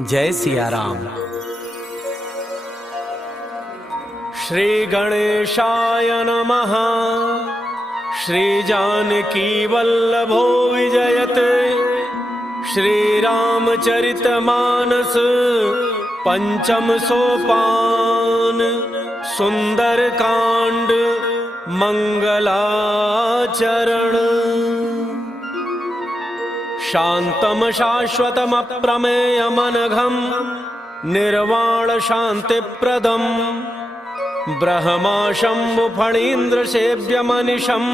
जय सिया राम। श्री गणेशाय नमः। श्री जानकी वल्लभो विजयते। श्री रामचरितमानस पंचम सोपान। सुंदर कांड मंगलाचरण। शांतम शाश्वतम अप्रमेयमनघम निर्वाण शांतिप्रदम ब्रह्मा शंभु फणीन्द्र सेव्यमनिशं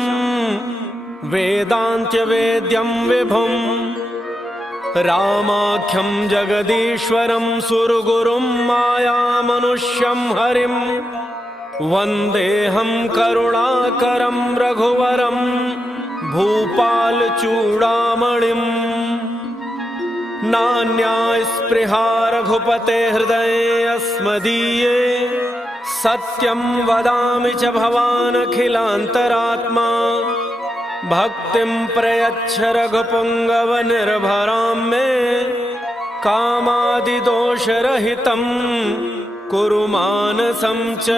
वेदांत्य वेद्यं विभुं रामाख्यं जगदीश्वरं सुरगुरुं मायामनुष्यं हरिं वन्देऽहं करुणाकरं रघुवरं भूपालचूडामणिम्। नान्यास्पृहा रघुपते हृदये अस्मदीये सत्यं वदामि च भवानखिलान्तरात्मा। भक्तिं प्रयच्छ रघुपुङ्गवनिर्भरां मे कामादिदोषरहितं कुरु मानसं च।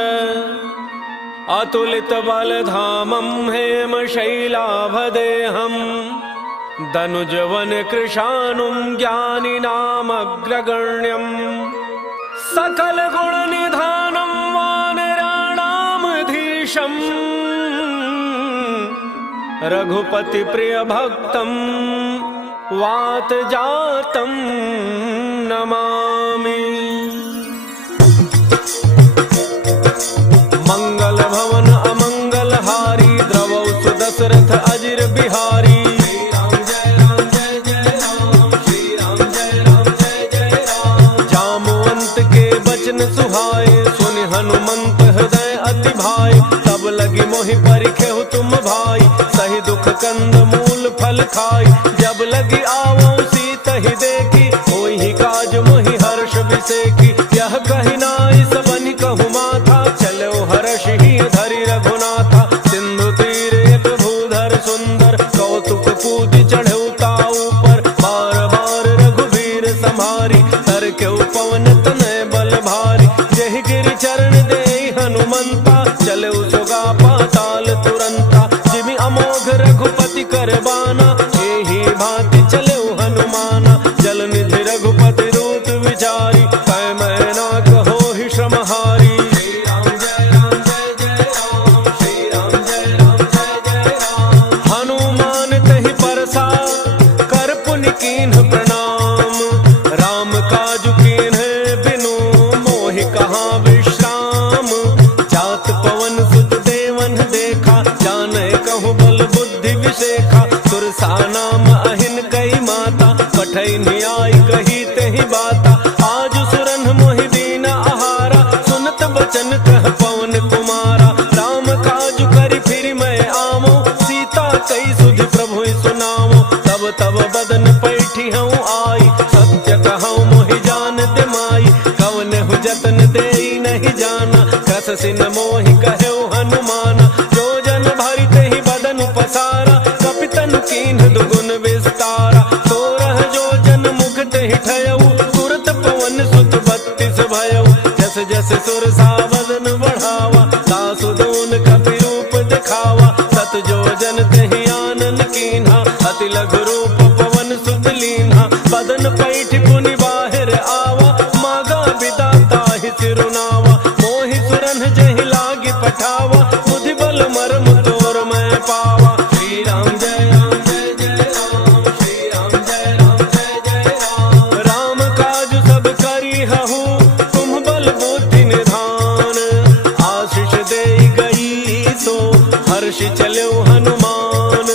अतुलितबलधामं हेमशैलाभदेहं दनुजवनकृशानुं ज्ञानिनामग्रगण्यं सकलगुणनिधानं वानराणामधीशं रघुपतिप्रियभक्तं वातजातं नमामि। मंगल भवन अमंगलहारी द्रवौ सुदशरथ अजिर बिहारी। जामवंत के बचन सुहाए सुनि हनुमंत हृदय अति भाई। तब लगी मोहि परिखेहु तुम भाई सही दुख कंद मूल फल खाई। जब लगी आवो सीतहि देखी होई काज मोहि हर्ष विसेकी। यह कहि नाई सबनि कहु माथा चलो हर्ष ही धरि रघुनाथा। सिंधु तीर एक भूधर सुंदर कौतुक कूद चढ़े ताऊ पर। बार बार रघुबीर संहारी तर के पवन तनय बल भारी। जहि गिरि चरण दे हनुमंता चले सुगा पाताल तुरंता। जिमि अमोघ रघुपति करबाना एहि भांति चले हनुमाना। जल निधि रघुपति रूत विचारी कै मैना कहो ही श्रमहारी। हनुमान तहि परसा कर पुनि कीन्ह प्रणाम। राम काज कीन्ह बिनु मोहि कहाँ विश्राम। जात पवन सुत देवन देखा जाने कहु बल बुद्धि विशेखा। सुरसा नाम अहिन कई माता पठै न्याय कही तेहि बाता। आज सुरन मोहि दीन आहारा सुनत बचन कह पवन कुमारा। राम काज करि फिर मैं आवो सीता कई सुधि प्रभु सुनावो। तब तब बदन पैठी हूँ आई सत्य कहूँ मोहि जान दिमाई। कवनेहु जतन देई नहीं जाना कस सिन मोहि कहेउ हनुमाना। जो जन भरि तेहि बदन पसारा कपितनु कीन्ह दुगुन विस्तारा। सोरह जो जन मुख तेहि ठयउ तुरत पवन सुत 32 भयउ। जस जस सुरसा बदन बढ़ावा तासु दोन कपि रूप दिखावा। सत जो जन तेहि आनन कीन्हा अति लघु रूप पवन सुत लीन्हा। बदन पैठि पुनि बाहिर आवा मागा बिदा ताहि सिरुनावा। मोहि सुरन जहि लागी पठावा बुद्धि बल मर्म तोर मैं पावा। श्री राम जय राम जय जय राम। श्री राम जय राम जय जय राम। राम काज सब करी हहु तुम बल बुद्धि निधान। आशीष देई गई तो हर्ष चलो हनुमान।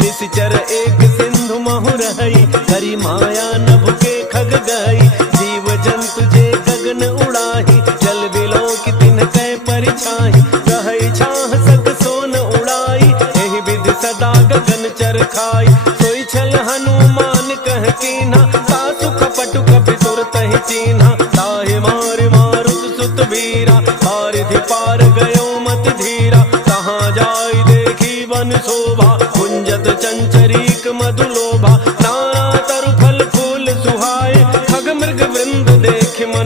निश्चर एक सिंधु महु रही करी माया नभ के खग गई। जीव जंतु जे गगन उड़ाही जल बिलो की तिन कै परिछाही। रहै छाह सक सोन उड़ाई एहि विधि सदा गगन चर खाई। सोई छल हनुमान कह कीन्हा तासु कपटु कपि तुरतहि चीन्हा। ताहि मारि मारुत सुत वीरा हारिधि पार गयो मति धीरा। कहाँ जाई देखी वन शोभा कुंजत चंचरीक मधुलोभा। नाना तरु फल फूल सुहाए खग मृग वृंद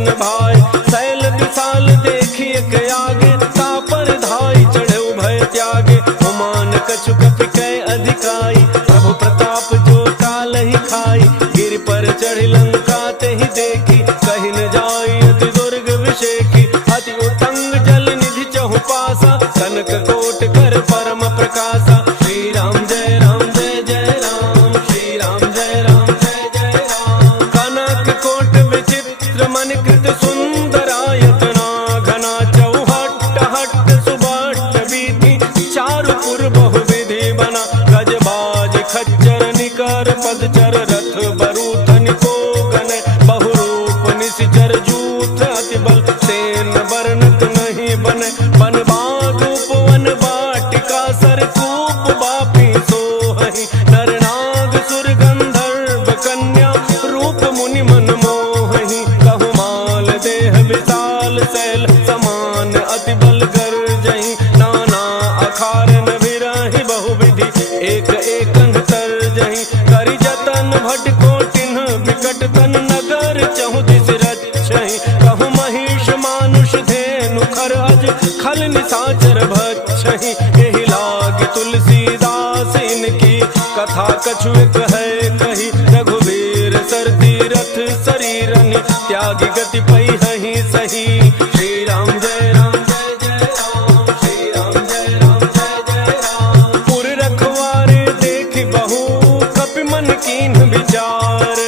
बचन भाई। शैल विशाल देखिए के आगे, तापर धाई चढ़े भय त्यागे। उमान कछु कपि कै अधिकाई, प्रभु प्रताप जो काल ही खाई। गिर पर चढ़ी लंका ते ही देखी, कहीं न जाई अति दुर्ग विषेखी। अति उत्तंग जल निधि चहु पासा, कनक कोट कर परम प्रकाशा। श्री राम जय राम जय जय राम, श्री राम जय राम जय जय राम। कनक कोट विचित्र मन कृत सुंदरायतना, घना चौहट हट सुबट बीति, चारुपुर बहुविधि बना। गजबाज खच्चर निकर पदचर, रथ बरूथ निको गने। बहुरूप निशिचर जूथ अति बल, सेन बरनत नहीं बने। बन बाग उपवन वाटिका, सरकूप बापी सोहहि। नर नाग सुर गंधर्व कन्या, रूप मुनि मन मोहहि। कहु माल देह विशाल, शैल समान अति बल गर्जहि। नाना अखारन बिरहि बहुविधि, एक एकन तरजहि। करि जतन भट कोटिन विकट तन, नगर चहु दिस रक्षहि। कहु महिष मानुष धेनु खर अज, खल निशाचर भक्षहि। एहि लाग तुलसीदास इनकी, कथा कछु एक है कही। रघुवीर सर तीरथ शरीरनि, त्यागी गति पहिहि सही। श्री राम जय राम जय जय राम, श्री राम जय राम जय जय राम। पुर रखवारे देखि बहु, कपि मन कीन्ह विचार।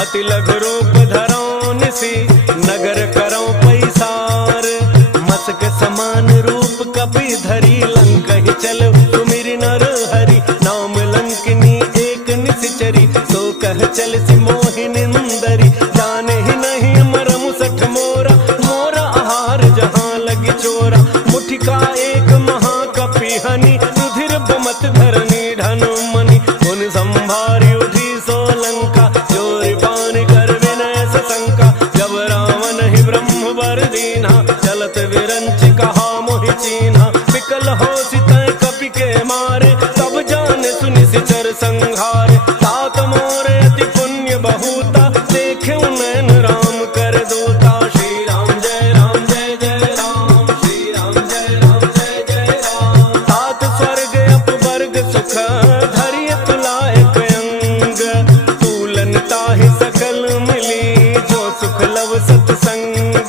अति लघु रूप धरौ निसि, नगर करौ पैसार। मसक समान रूप कपि धरि, लंकहि चल सुमिरि नर हरि। नाम लंकिनी एक निशिचरी, सो कह चल सि मोहि निंदरी। जाने ही नहीं मरम सठ मोरा, मोरा आहार जहाँ लगी चोरा। मुठिका एक महाकपि हनि, रुधिर बमत धरनी ढन मनि। उन संभारी उठी सो लंका, जोरि पान कर विनय सशंका। जब रावण ही ब्रह्म वर दीन्हा, चलत विरंच कहा मोहि चीन्हा। विकल हो सितै कपि के मारे, तब जाने सुनि सिचर संघारे। तात मोरे अति पुण्य बहुता, देखे नैन राम कर दूता। श्री राम जय राम जय जय राम, श्री राम जय राम जय जय राम। तात स्वर्ग अपवर्ग सुख, धरिय तुला एक अंग। तूलन ताहि सकल मिली, जो सुख लव सतसंग।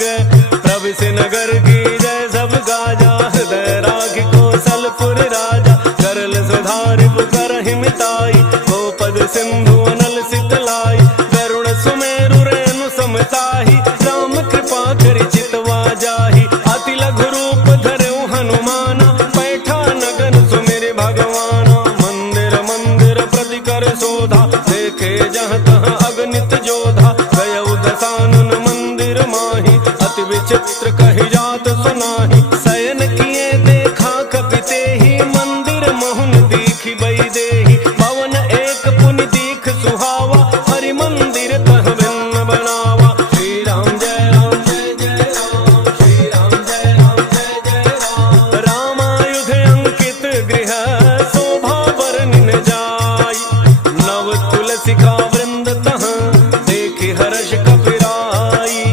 प्रविश नगर की जय सब गाजा, हृदय राग कौशलपुर राजा। करल सुधारि करहि मिताई, गोपद सिंधु अनल सितलाई। गरुड़ सुमेरु रेणु समताहि, राम कृपा करि चितवा जाहि। अति लघु रूप धरऊ हनुमाना, पैठा नगन सुमिरि भगवाना। मंदिर मंदिर प्रति कर शोधा, देखे जहाँ तहाँ अगणित जोधा। गयउ दसानन मंदिर माहि, अति विचित्र कहि जात सुनाहि। शयन किए देखा कपि तेहि, मंदिर महुन दीखि बई देहि। भवन एक पुनि दीख सुहावा, हरि मंदिर तह भिन्न बनावा। श्री राम जय राम जय जय राम, श्री राम जय राम जय जय राम। रामायुध अंकित गृह, शोभा बरनिन जाई। नव तुलसिका वृंद तह, देखि हर्ष कपिराई।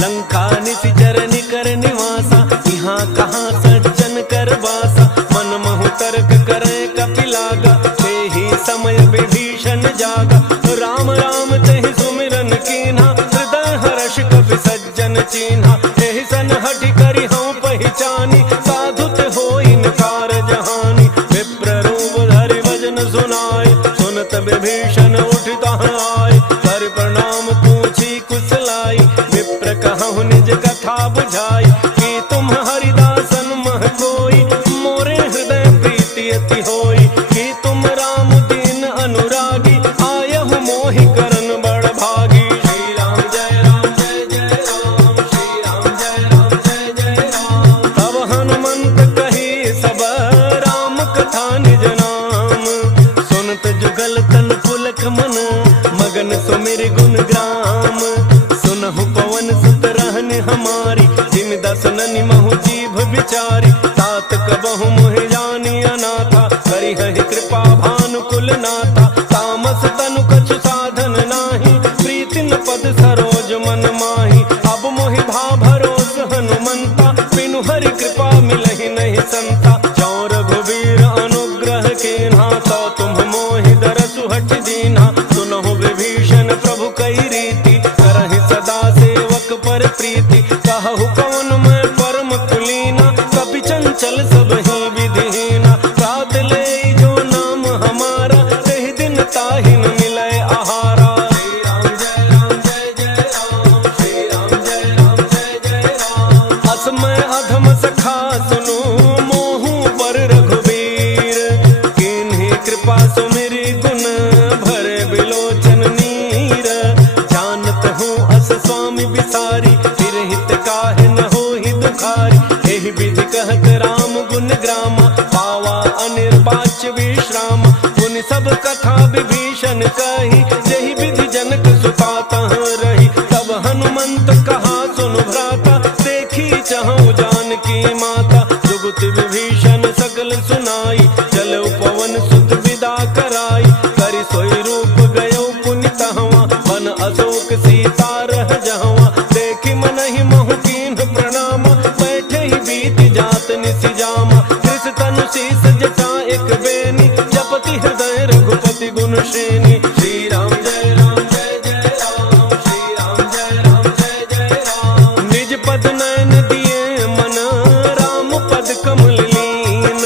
लंका निशिचर निकर निवासा, यहाँ कहाँ सज्जन कर बासा। मन महु तर्क करे कपि लागा, तेहि समय विभीषण जागा। राम राम तेहि सुमिरन कीन्हा, हृदय हर्ष कपि सज्जन चीन्हा। एहि सन हठि करि हऊँ पहिचानी, साधुत होई नकार जहानी। विप्र रूप धरि भजन सुनाय, सुनत विभीषण उठि तहाँ आय। कर प्रणाम पूछी कुशलाई, विप्र कहहुँ निज कथा बुझाई। कि तुम हरिदासन मह कोई, मोरे हृदय प्रीति अति होई। कि तुम राम दीन अनुरागी, आयहु मोहि करन बड़ भागी। श्री राम जय जय राम, श्री राम बस स्वामी बिसारी, फिर हित काहे न होहि दुखारी। एहि विधि कहत राम गुण ग्रामा, पावा अनिर्वाच्य विश्राम। पुनि सब कथा विभीषण कही, जहि विधि जनक सुता तहाँ रही। तब हनुमंत कहा सुनु भ्राता, देखी चहु जानकी माता। जुगुत विभीषण सकल सुनाई, चलउ पवन सुत विदा कराई। करि सोई रूप गयो पुनि तहवा, वन अशोक सीता रह जहवा। देखि मनहि महु कीन्ह प्रणाम, बैठे ही बीति जात निसि जामा। कृष तनु शीस जटा एक बेनी, जपति हृदय रघुपति गुण श्रेणी। श्री राम जय राम जय जय राम, श्री राम जय राम जय जय राम। निज पद नयन दिए मन, राम पद कमल लीन।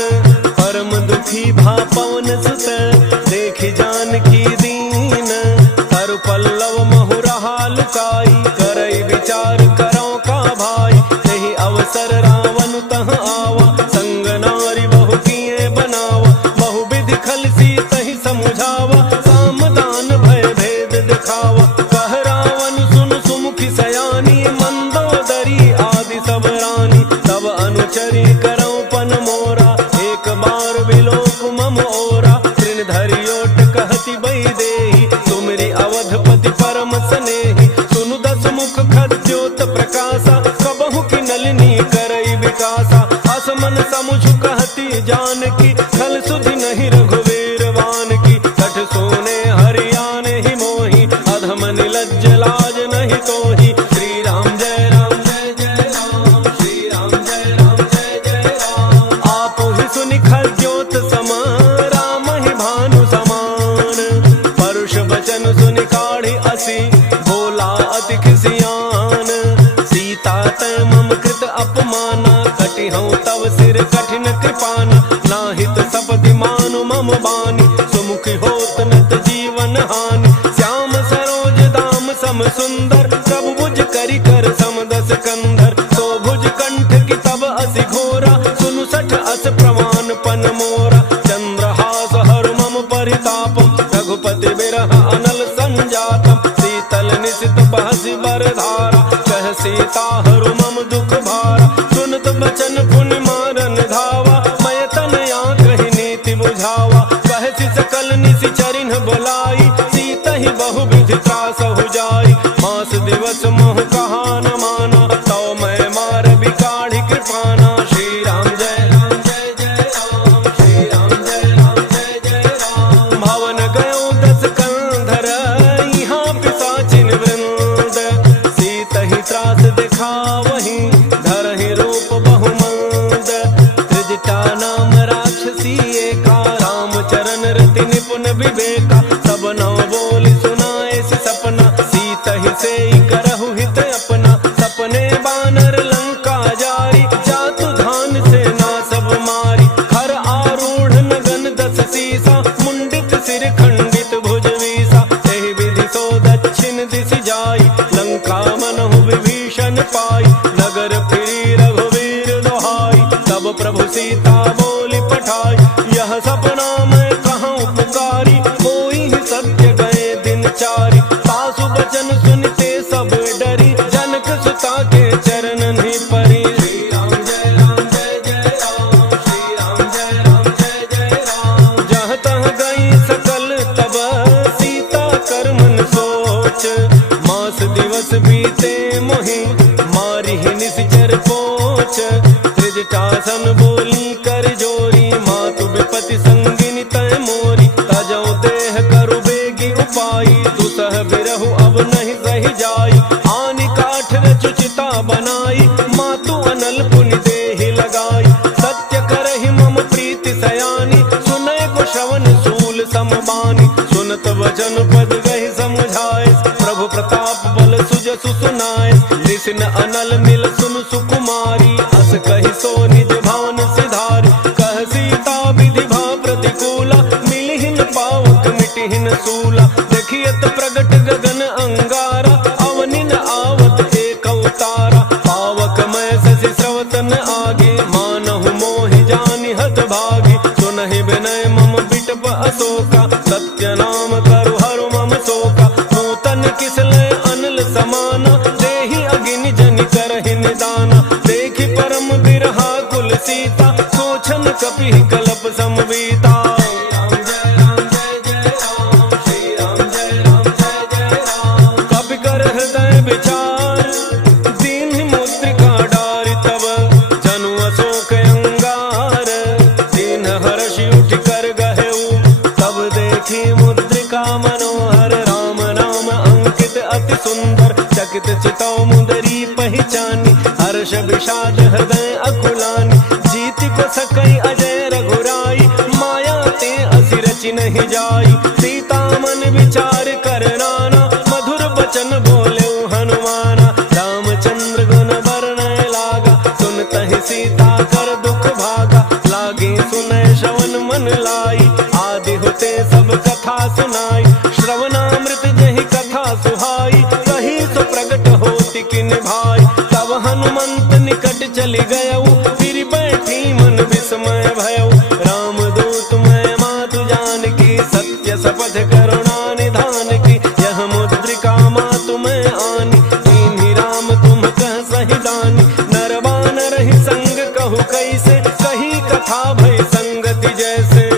परम दुखी भा पवन सुत, देखि जानकी दीन। तरु पल्लव महु रहा लुकाई, करई विचार करौ का भाई। यही अवसर रावण तह आवा, संग नारी बहु किए बनावा। बहु विधि खल सीतहि समुझावा, सामदान भय भेद दिखावा। कह रावण सुन सुमुखी सयानी, मंदोदरी आदि सब रानी। तब अनुचरी करौ पन मोरा, एक बार बिलोक मम ओरा। तृण धरि ओट कहति बई देहि, तुमरी अवधपति परम स्नेहि। सुनु दस मुख खद्योत प्रकाशा, कबहु की नलिनी करई विकासा। असमन समुझ कहती जानकी, खल सुधि नहीं रघुवीर वान की। कठ सोने हरियाने ही मोही, अधम निलज्ज लाज नहीं तोही। श्री राम जय राम जय जय राम, श्री राम जय राम जय जय राम। आप ही सुनि खद्योत सम, राम ही भानु समान। परुष बचन सुनि काढ़ी असी, बोला अति खिसियान। सीता तै मम कृत अपमाना, कटिहउँ तव सिर कठिन कृपाना। नाहित सपदि मानु मम बानी, सुमुखी होत नत जीवन हानि। श्याम सरोज दाम सम सुंदर, प्रभु भुज करि कर समदस कंधर। तो भुज कंठ की तब असि घोरा, सुनु सठ अस प्रमाण पन मोरा। चंद्रहास हर मम परितापम, रघुपति बिरह अनल संजातम। शीतल निशित बहसि बरधारा, कह सीता हरु मम दुख भारा। सुनत बचन पुनि मारन धावा, मैं तनया कहि नीति बुझावा। कहसि सकल निसि चरिन्ह बोलाई, सीता ही बहु विधि त्रासहु जाई। मास दिवस मोह कहा न माना, तौ मैं मार बिकाढ़ी कृपाना। श्री राम जय राम जय जय राम, श्री राम जय राम जय जय राम। भवन गयो दस कंधर, यहाँ पिशाचिन वृंद। सीता ही त्रास दिखावहि, धरहि रूप बहुमंद। त्रिजटा नाम राक्षसी एका, राम चरण रति निपुण विवेका। सब नव बोली सुनाए सि सपना, सीता ही सेई करहु हित अपना। सपने बानर लंका जारी, जातु धान से ना सब मारी। हर आरूढ़ नगन दस सीसा, मुंडित सिर खंडित भुज वीसा। एहि विधि सो दक्षिण दिशि जाई, लंका मनहु विभीषण पाई। नगर फिरी रघुवीर दोहाई, तब प्रभु सीता बोली पठाई। यह सपना मैं कहूँ पुकारी, कोई ही सत्य गए दिन चारी। सासु बचन सुनते सब डरी, जनक सुता के चरण नहीं परी। श्री राम जय राम जय जय राम, श्री राम जय राम जय जय राम। जहाँ तहाँ गई सकल तब, सीता कर मन सोच। मास दिवस बीते मोहि, मारी ही निश्चर पोच। त्रिजटासन बोली कर जोरी, मातु विपति संगिनी तय मोरी। तजौ देह करु बेगी उपाई, दुसह बिरहु अब नहीं सही जाई। आनि काठ रचुचिता बनाई, मातु अनल पुनि देहि लगाई। सत्य करहि मम प्रीति सयानी, सुनय को श्रवण सूल समबानी। सुनत वचन पद गहि समुझाए, प्रभु प्रताप बल सुजसु सुनाए। निसिन अनल मिल सुन सुकुमारी, अस कहि सो निज भान सिधारी। कह सीता विधि भा प्रतिकूला, मिलिहिन पावक मिटिहिन सूला। देखियत प्रगट गगन अंगारा, अवनिन आवत एक अवतारा। पावक मैं शशि स्रवतन आगे, मानहु मोहि जानि हत भागी। सुनहि विनय मम बिटप अशोका, सत्य नाम करु हरु मम शोका। नूतन किसलय अनल समाना, चकित चितौ मुदरी पहचानी, हर्ष विषाद हृदय अकुलानी, जीत को सकई अजय रघुराई, माया ते असि रचि नहीं जाई, सीता मन विचार कर नाना, मधुर बचन बोले हनुमाना, रामचंद्र गुण वर्णय लागा, सुनतहि सीता कर दुख भागा, लागे सुनय श्रवण मन लाई, आदि होते सब कथा सुनाई, श्रवणामृत जहि कथा सुहाई, कही सो प्रगट होति किन भाई, तब हनुमंत निकट चली गयऊ, फिर बैठी मन विस्मय भयऊ, राम दूत मैं मातु जानकी, सत्य शपथ करुणा निधान की, यह मुद्रिका मातु मैं आनी, दीन्ही राम तुम कह सही दानी, नर बानर ही संग कहु कैसे, कही कथा भय संगति जैसे,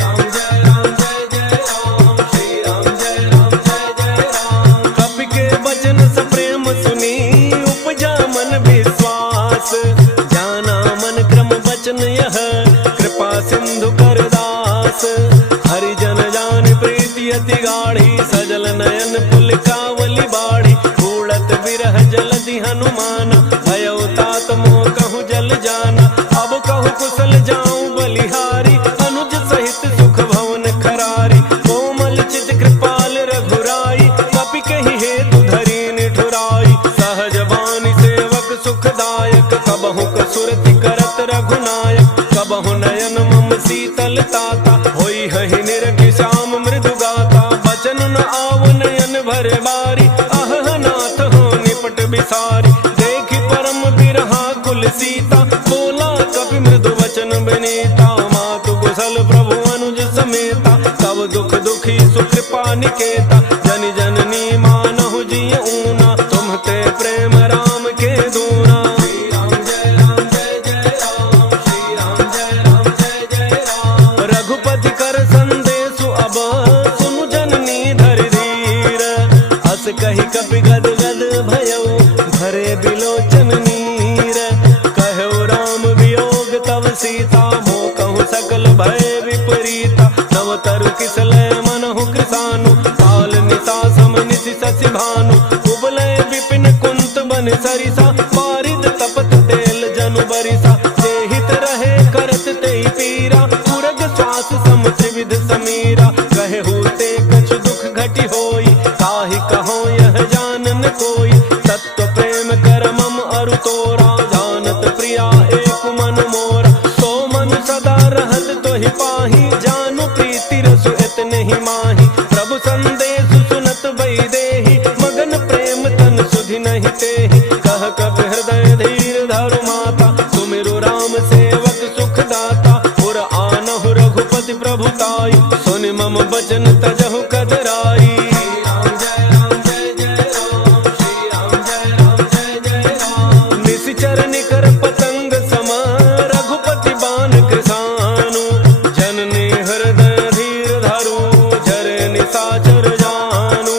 राम जय राम जय जय राम, श्री राम जय राम जय जय राम, कपि के वचन सप्रेम सुनी, उपजा मन विश्वास, जाना मन क्रम वचन यह, कृपा सिंधु कर दास, हरिजन जान प्रीति अति गाढ़ी, सजल नयन पुलकावली बाढ़ी, उड़त विरह जलधि हनुमाना, भयउ तात मोह कहूँ जल जाना, अब कहूँ कुशल जाऊं बलिहारी, अनुज सहित सुख भवन खरारी, कोमल चित कृपाल रघुराई, कपि कहि हेतु धरि निठुराई, सहज बानी सेवक सुखदायक, कबहु कसुरति करत रघुनायक, कबहु नयन मम शीतल ताता, होई हहि निरखि श्याम मृदु गाता, बचन न आव नयन भर बारी, अह नाथ हो निपट बिसारी, देखि परम बिरहा कुल सीता, बोला कपि मृदु वचन बनीता, मातु कुशल प्रभु अनुज समेता, तब दुख दुखी सुकृपा निकेता, जन जननी मानहु जिय ऊना, तुम्हते प्रेम राम के दूना, श्री राम जय राम जय जय राम, श्री राम जय राम जय जय राम, रघुपति कर संदेशु अब, सुनु जननी धरि धीर, अस कहि कपि गद गद भयउ, भरे बिलोचन नीर, कहु राम वियोग तव सीता, मोह कहूँ सकल भय विपरीता, नव तरु किसलय मनहु कृसानु, काल निशा सम निशि शशि भानु, कुबलय विपिन कुंत बन सरिसा, पारिद तपत तेल जनु बरिसा, जेहित रहे करत तेहि पीरा, पुरग श्वास सम त्रिविध समीरा, कहु ते कछु दुख घटी होई, काहि कहो यह जानन कोई, तत्व प्रेम कर मम अरु तोरा, जानत प्रिया एक मन मोरा, सो मन सदा रहत तोहि पाही, जानु प्रीति रसु इतने ही माही, प्रभु संदेश सुनत वैदेही, मगन प्रेम तन सुधि नहीं तेहि, कह कपि हृदय धीर धरु माता, सुमिरु राम सेवक सुख दाता, पुर आनहु रघुपति प्रभुताई, सुनि मम वचन तजहु कदराई, राम जय राम जय जय राम, श्री राम जय राम जय जय राम, निशिचर निकर पतंग सम, रघुपति बान कृसानु, जननी हृदय धीर धरु, जरे निशाचर जानु,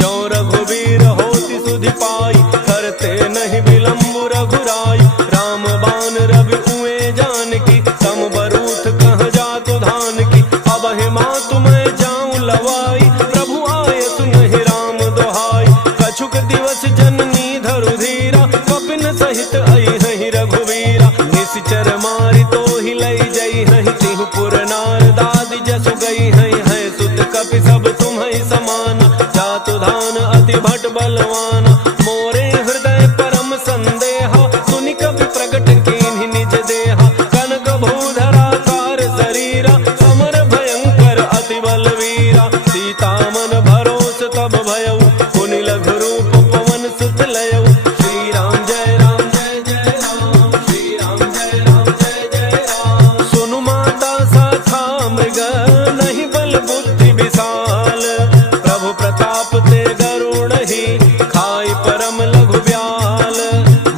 जो रघुवीर होति सुधि पाई, करते नहीं विलम्ब रघुराई, राम बान रवि उए जानकी, तम बरूथ कह जातु धान की, अब हे मातु मैं जाऊं लवाई, प्रभु आए सुनहि राम दोहाई, कछुक दिवस जननी धरु धीरा, कपिन सहित आई हहि रघुवीरा, निश्चर मारि तो ही लई जई हहि, तिहु पुर नार दादि जसु गई हई, है सुत कपि सब तुम्हि समाना, जातु धान अति भट बलवाना, मोरे हृदय परम संदेहा, सुनि कपि प्रगट कीन्हि निज देहा, कनक भूधराकार शरीरा, समर भयंकर अति बलवीरा, सीता मन भरोस तब भयउ, पुनि लघु रूप पवन सुत लयउ, श्री राम जय राम जय जय राम, श्री राम जय राम जय जय राम, सुनु माता साखा मृग, नहीं बल बुद्धि विशाल, प्रभु प्रताप ते गरुड़ ही, खाई परम लघु ब्याल,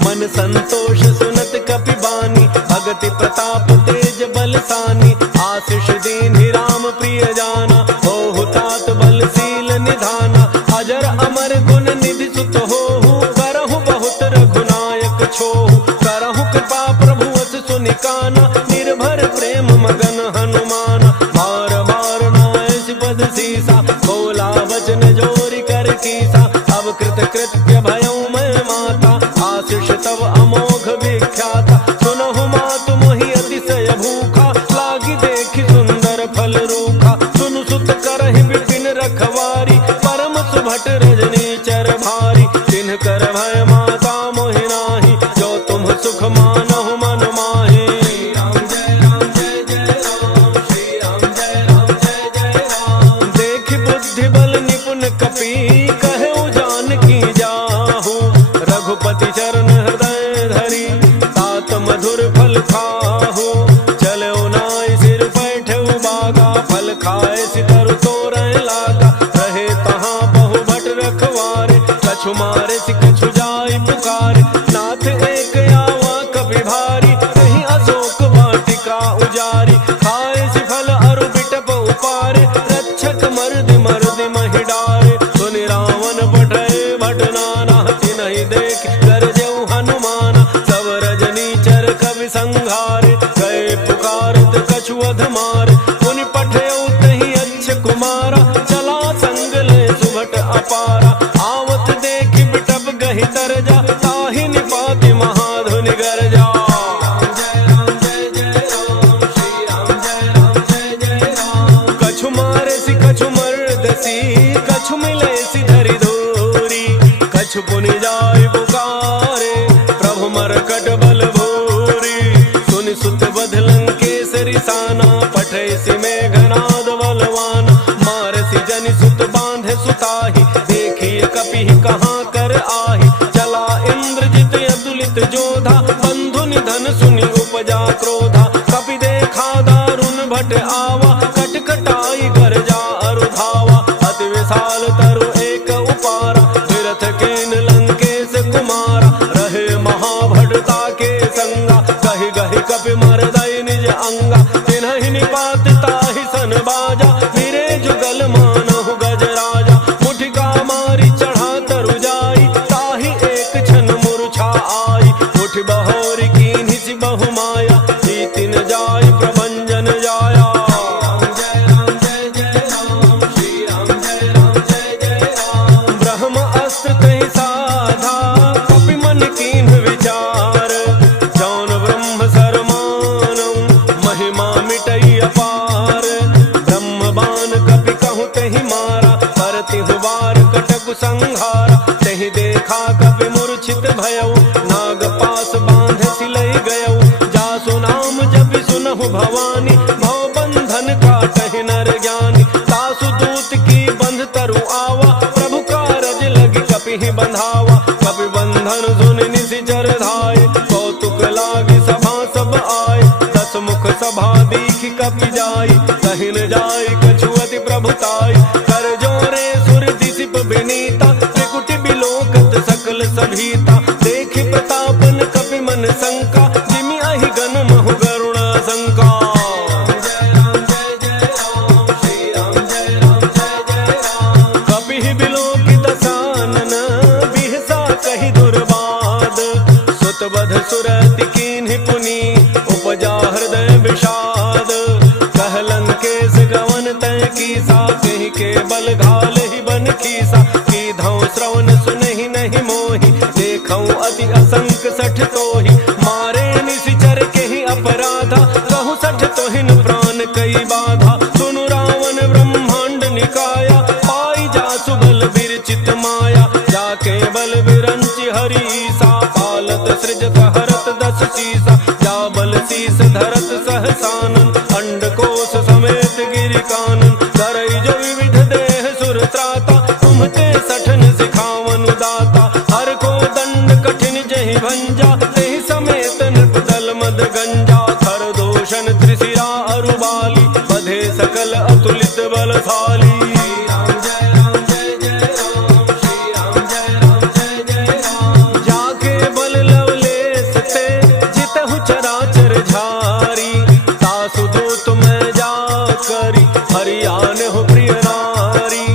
मन संतोष सुनत कपि बानी, भगति प्रताप तेज बलसानी, आशीष दीन्हि राम प्रिय जाना, होहु तात बलशील निधाना, अजर अमर गुण निधि सुत होहु, करहु बहुत रघुनायक छोहु, करहु कृपा प्रभु अस सुनि काना, निर्भर प्रेम मगन हनुमाना, बार बार नायस पद सीसा, बोला वचन जोरि कर कीसा, अब कृत कृत्य भय देख गरजेऊ हनुमान। सब रजनीचर कवि संघारे, गए पुकारत कछु अध मारे। मुनि पठेऊ तहि अच्छ कुमारा, चला संग ले सुभट अपारा। आवत देखि बिटप गहि तरजा, ताहि निपाति महाधुनि गरजा। कछु मारे सि कछु मर्दसी, कछु मिले सि धरि धूरी। कछु पुनि जाय पुकारे, प्रभु मरकट बल भूरी। सुनि सुत बध लंकेसरि साना, पठै सि मेघनाद बलवान। मारसि जनि सुत बांधे सुताहि, देखिए कपिहि कहाँ कर आहि। चला इंद्रजित अतुलित जोधा, बंधु निधन सुनि उपजा क्रोधा। कपि देखा दारुण भट आवा, कटकटाई गरजा अरुधावा। अति विशाल तरु एक उपारा, विरथ केन लंकेश कुमारा। रहे महाभटता के संगा, कहि गहि कपि मरदई निज अंगा। तिन्हि निपात ताहि सन बाजा, फिरे जुगल मानहु गजराजा। मुठिका मारी चढ़ा तरु जाई, ताहि एक क्षण मूर्छा आई। मुठि बहोरी कीन्हि सि बहु माया, जीति न जाय प्रभंजन जाया। ब्रह्म अस्त्र तहि साधा, कपि मन कीन्ह विचार। जौन ब्रह्म सरमानम, महिमा मिटई अपार। ब्रह्म बाण कपि कहु तहि मारा, परतिहु वार कटकु संहारा। तहि देखा कपि मूर्छित भयउ, नाग पास बांध सिलई गयउ। जासु नाम जपि सुनहु भवानी, भव बंधन काटहि नर ज्ञानी। तासु दूत की बंध तरु आवा, प्रभु कारज लगी कपिहि बंधावा। कपि बंधन सुनि निशिचर धाये, कौतुक लागी सभा सब आए। दस मुख सभा दीखि कपि जाई, कहि न जाय कछु अति प्रभुताई। कर जोरे सुर दिसिप विनीता, त्रिकुटि बिलोकत सकल सभीता। देखि प्रतापन कपि मन शंका, जिमि अहि गन महु गरुण शंका। कपिहि बिलोकि दसानन, बिहसा कहि दुर्बाद। सुत बध सुरति कीन्हि पुनि, उपजा हृदय विषाद। कह लंकेश गवन तय कीसा, कहि के बल घालहि बन खीसा। कीधौ श्रवण सुनहि नहीं मोहि, देखौ अति असंक सठ तोहि। मारे निशिचर केहि अपराधा, कहु सठ तोहिन प्राण कई बाधा। सुनु रावण ब्रह्मांड निकाया, पाई जासु बल विरचित माया। जाके बल विरंचि हरीसा, पालत सृजत हरत दस शीसा। जा बल शीस धरत सहसानन, अंडकोश समेत गिरि कानन। करई जो विविध देह सुर त्राता, तुम्हते सठन सिखावन दाता। हर को दंड कठिन जहि भंजा, तेहि समेत नृपदल मद गंजा। खर दोषण त्रिशिरा अरुबाली, बधे सकल अतुलित बलशाली। जाके बल लवलेश ते, जितहु चराचर झारी। तासु दूत मैं जा करी, हरियान हो प्रिय नारी।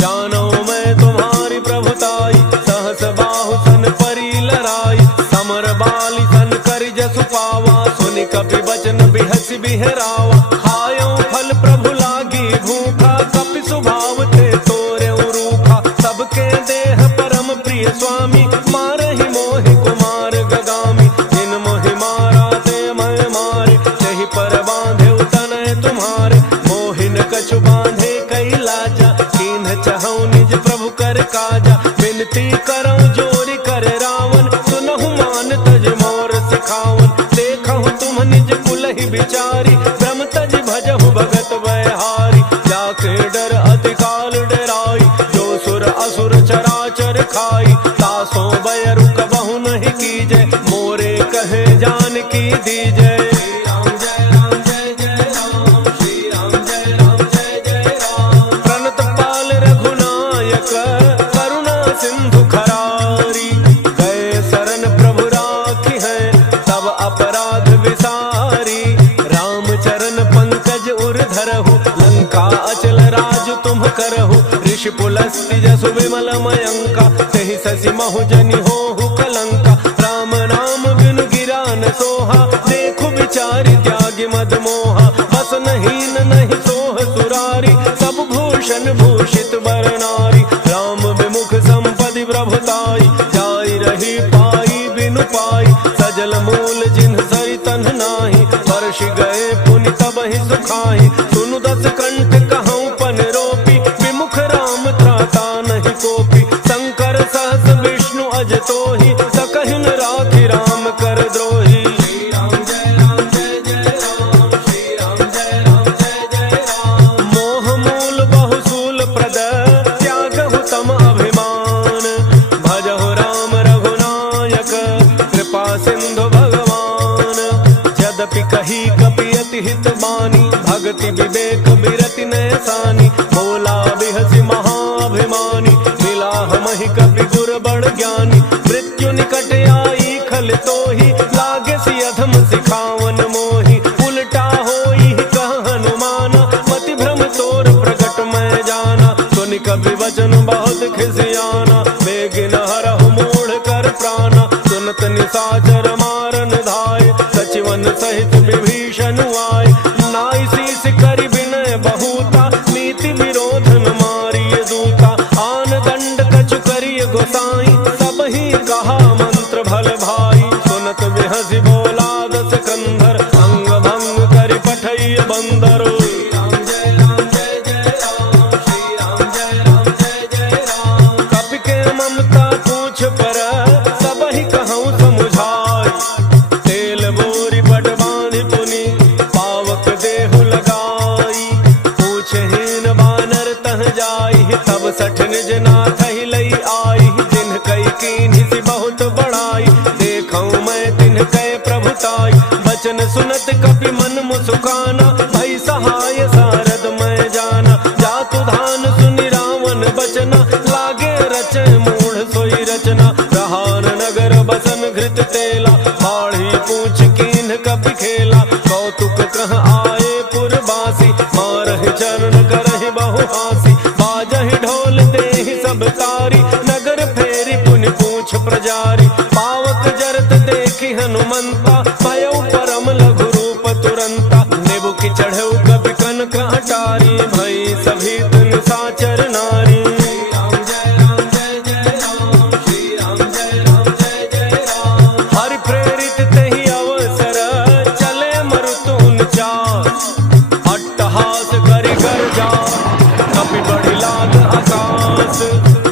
जानो मैं तुम्हारी प्रभुताई, सहस बाहु सन परी लराई। समर बाली सन करि जसु पावा, सुनि कपि बचन बिहसि बिहरावा। खायो फल प्रभु लागी भूखा, कपि स्वभाव ते तोरेउ रूखा। सबके देह परम प्रिय स्वामी, मारहि मोहि कुमार गगामी। जिन मोहि मारा ते मैं मारे, तेहि पर बांधे तनय तुम्हारे। मोहिन कछु बांधे कई लाजा, कीन्ह चहु निज प्रभु कर काजा। विनती करऊं जोरि कर रावण, सुनहु मान तज मोर सिखावन। देखहु तुम निज कुलहि बिचारी, ब्रह्म तज भजहु भगत बयहारी। जाके डर अति काल डराई, जो सुर असुर चराचर खाई। तासो बयरु कबहु नहीं कीजय, मोरे कहे जान की दीजय। प्रणत पाल रघुनायक, करुणा सिंधु खरारी। गए शरण प्रभु राखी है, तब अपराध विसारी। राम चरण पंकज उर धरहु, लंका अचल राज तुम करहु। ऋषि पुलस्त्य जसु विमल मयंका, तेहि ससि महु जनि होहु भूषण भूषित बर नारी। राम विमुख संपदि प्रभुताई, जाई रही पाई बिनु पाई। सजल मूल जिन्ह सरि तन्ह नाही, वर्ष गए पुनि तबहि सुखाई। सुनु दस कंठ कहऊँ पन रोपी, विमुख राम त्राता नहीं कोपी। शंकर सहस विष्णु अज तोहि, सकहिन राखि राम कर द्रोही। श्री राम जय राम जय जय राम, श्री राम जय राम जय जय राम। मोह मूल बहुसूल प्रद, त्यागहु तम अभिमान। भजहु राम रघुनायक, कृपा सिंधु भगवान। यद्यपि कही कपि अति हित बानी, भगति विवेक बिरति नैसानी। बोला बिहसि महाभिमानी, मिला हमहि कपि गुर बड़ ज्ञानी। मृत्यु निकट आई खल तोहि, लागे सि अधम सिखावन मोहि। उलटा होई कह हनुमान, मति भ्रम तोर प्रगट मैं जाना। सुनि कपि वचन बहुत खिसियाना, बेगिन हरहु मूढ़ कर प्राणा। सुनत निशाचर मारन धाय, सचिवन सहित विभीषण आए। नाई शीस करि विनय बहुता, नीति विरोधन मारिय दूता। आन दंड कछु करिय गोसाई, सबहि कहा मंत्र भल भाई। सुनत बिहसि बोला दस कंधर, अंग भंग करि पठइय बंदर। श्री राम जय राम जय जय राम, श्री राम जय राम जय जय राम। कपि के ममता पूछ पर, सबहि कहऊँ समुझाई। तेल बोरी पट बांधि पुनि, पावक देहु लगाई। पूछहीन बानर तह जाई, तब सठ निज नाथ ही लई आई। जिन्ह कई कीन्हि सि बहुत बड़ाई, देखऊँ मैं तिन्ह कै प्रभुताई। बचन सुनत कपि मन मुसुकाना, भई सहाय सारद मैं जाना। जातु धान सुनि रावण बचना, लागे रचे मूढ़ सोई रचना। प्रहार नगर बसन घृत तेला, बाढ़ी पूछ कीन्ह कपि खेला। कौतुक कह आए पुरबासी, मारहि चरण करहि बहु हासी। बाजहि ढोल देहि सब तारी, नगर फेरि पुनि पूछ प्रजारी। पावक जरत देखि हनुमंता, भयउ परम लघु रूप तुरंता। नेबु की चढ़ऊ कपि कनक अटारी, भई सभी निशाचर नारी। श्री राम जय राम जय जय राम, श्री राम जय राम जय जय राम। हरि प्रेरित तेहि अवसर, चले मरुतुन चार। अट्टहास करि गर्जा, कपि बढ़ि लाग आकाश।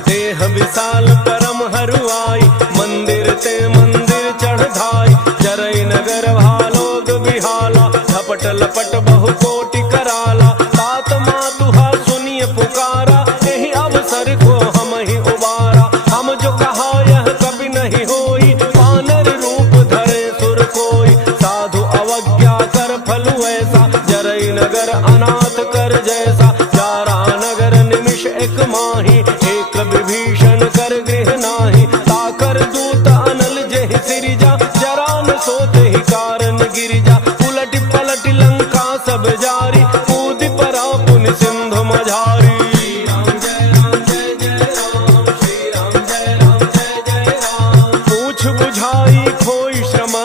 देह विशाल परम हरुआई, मंदिर ते मंदिर चढ़ धाई। जरई नगर भालोग बिहाला, झपट लपट बहु कोटि कराला। तात मातुहा सुनिय पुकारा, एहि अवसर को हम ही उबारा। हम जो कहा यह कभी नहीं होई, वानर रूप धरे सुर कोई। साधु अवज्ञा कर फलु ऐसा, जरई नगर अनाथ कर जैसा। जारा नगर निमिष एक माही, एक विभीषण कर गृह नाही। ताकर दूत अनल जेहि सिरिजा, जरा न सोते ही कारण गिरिजा। उलट पलट लंका सब जारी, कूद परा पुनि सिंधु मझारी। श्री राम जय राम जय जय राम, श्री राम जय राम जय जय राम। पूछ बुझाई खोई श्रम,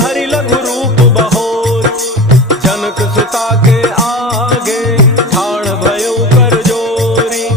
हरि लघु रूप बहोर। जनक सुता के आगे, ठाड़ भयउ कर जोरी।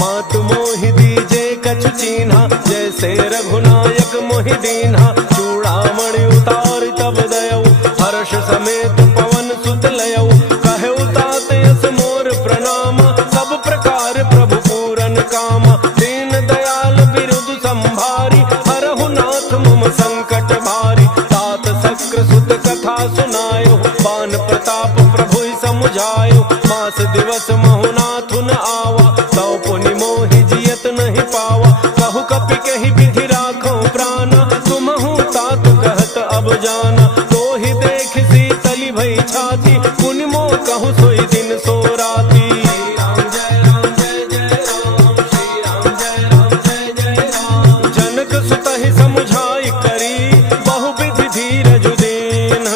मात मोहि दीजे कछु चीन्हा, जैसे रघुनायक मोहि दीन्हा। चूड़ामणि उतार तब दयऊ, हर्ष समेत पवन सुत लयऊ। कहऊ तात यस मोर प्रणामा, सब प्रकार प्रभु पूरन कामा। दीन दयाल बिरुद संभारी, हरहु नाथ मम संकट भारी। तात शक्र सुत कथा सुनायो, बान प्रताप प्रभु समुझायो। मास दिवस महु नाथुन आवा, तौ पुनि मोहि जियत नहीं पावा। कहु कपि कहि विधि राखो प्राणा, तुमहु तात कहत अब जाना। तोहि देख शीतली भई छाती, पुनि मोह कहु सोई दिन सो राती। श्री राम जय राम जय जय राम, श्री राम जय राम जय जय राम। जनक सुतहि समुझाई करी, बहु विधि धीरज दीन।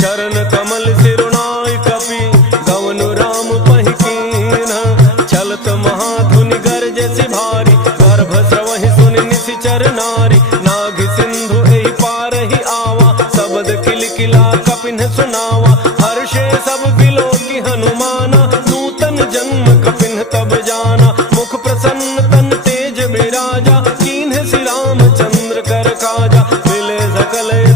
चरण कमल सिरुनाई कपि, गवनु राम पहि कीन्ह। चलत महाधुनि गरजसि भारी, गर्भ स्रवहि सुनि निशिचर नारी। नाग सिंधु एहि पारहि आवा, सबद किल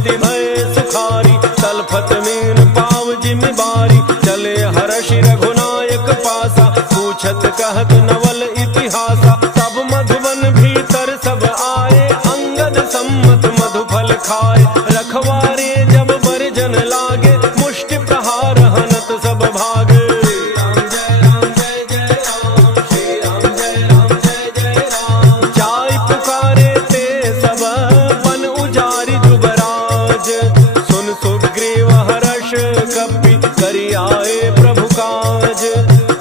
रघुपति भय सुखारी, तलफत मीन पाव जिमि बारी, चले हर्ष रघुनायक पासा, पूछत कहत नवल इतिहासा। तब मधुबन भीतर सब आए, अंगद सम्मत मधुफल खाए, रखवारे जब बरजन लागे, मुष्टि प्रहार हनत सब भागे। जाय पुकारे ते सब बन उजारी जुबराज, सुन सुग्रीव हर्ष कपि करि आए प्रभु काज।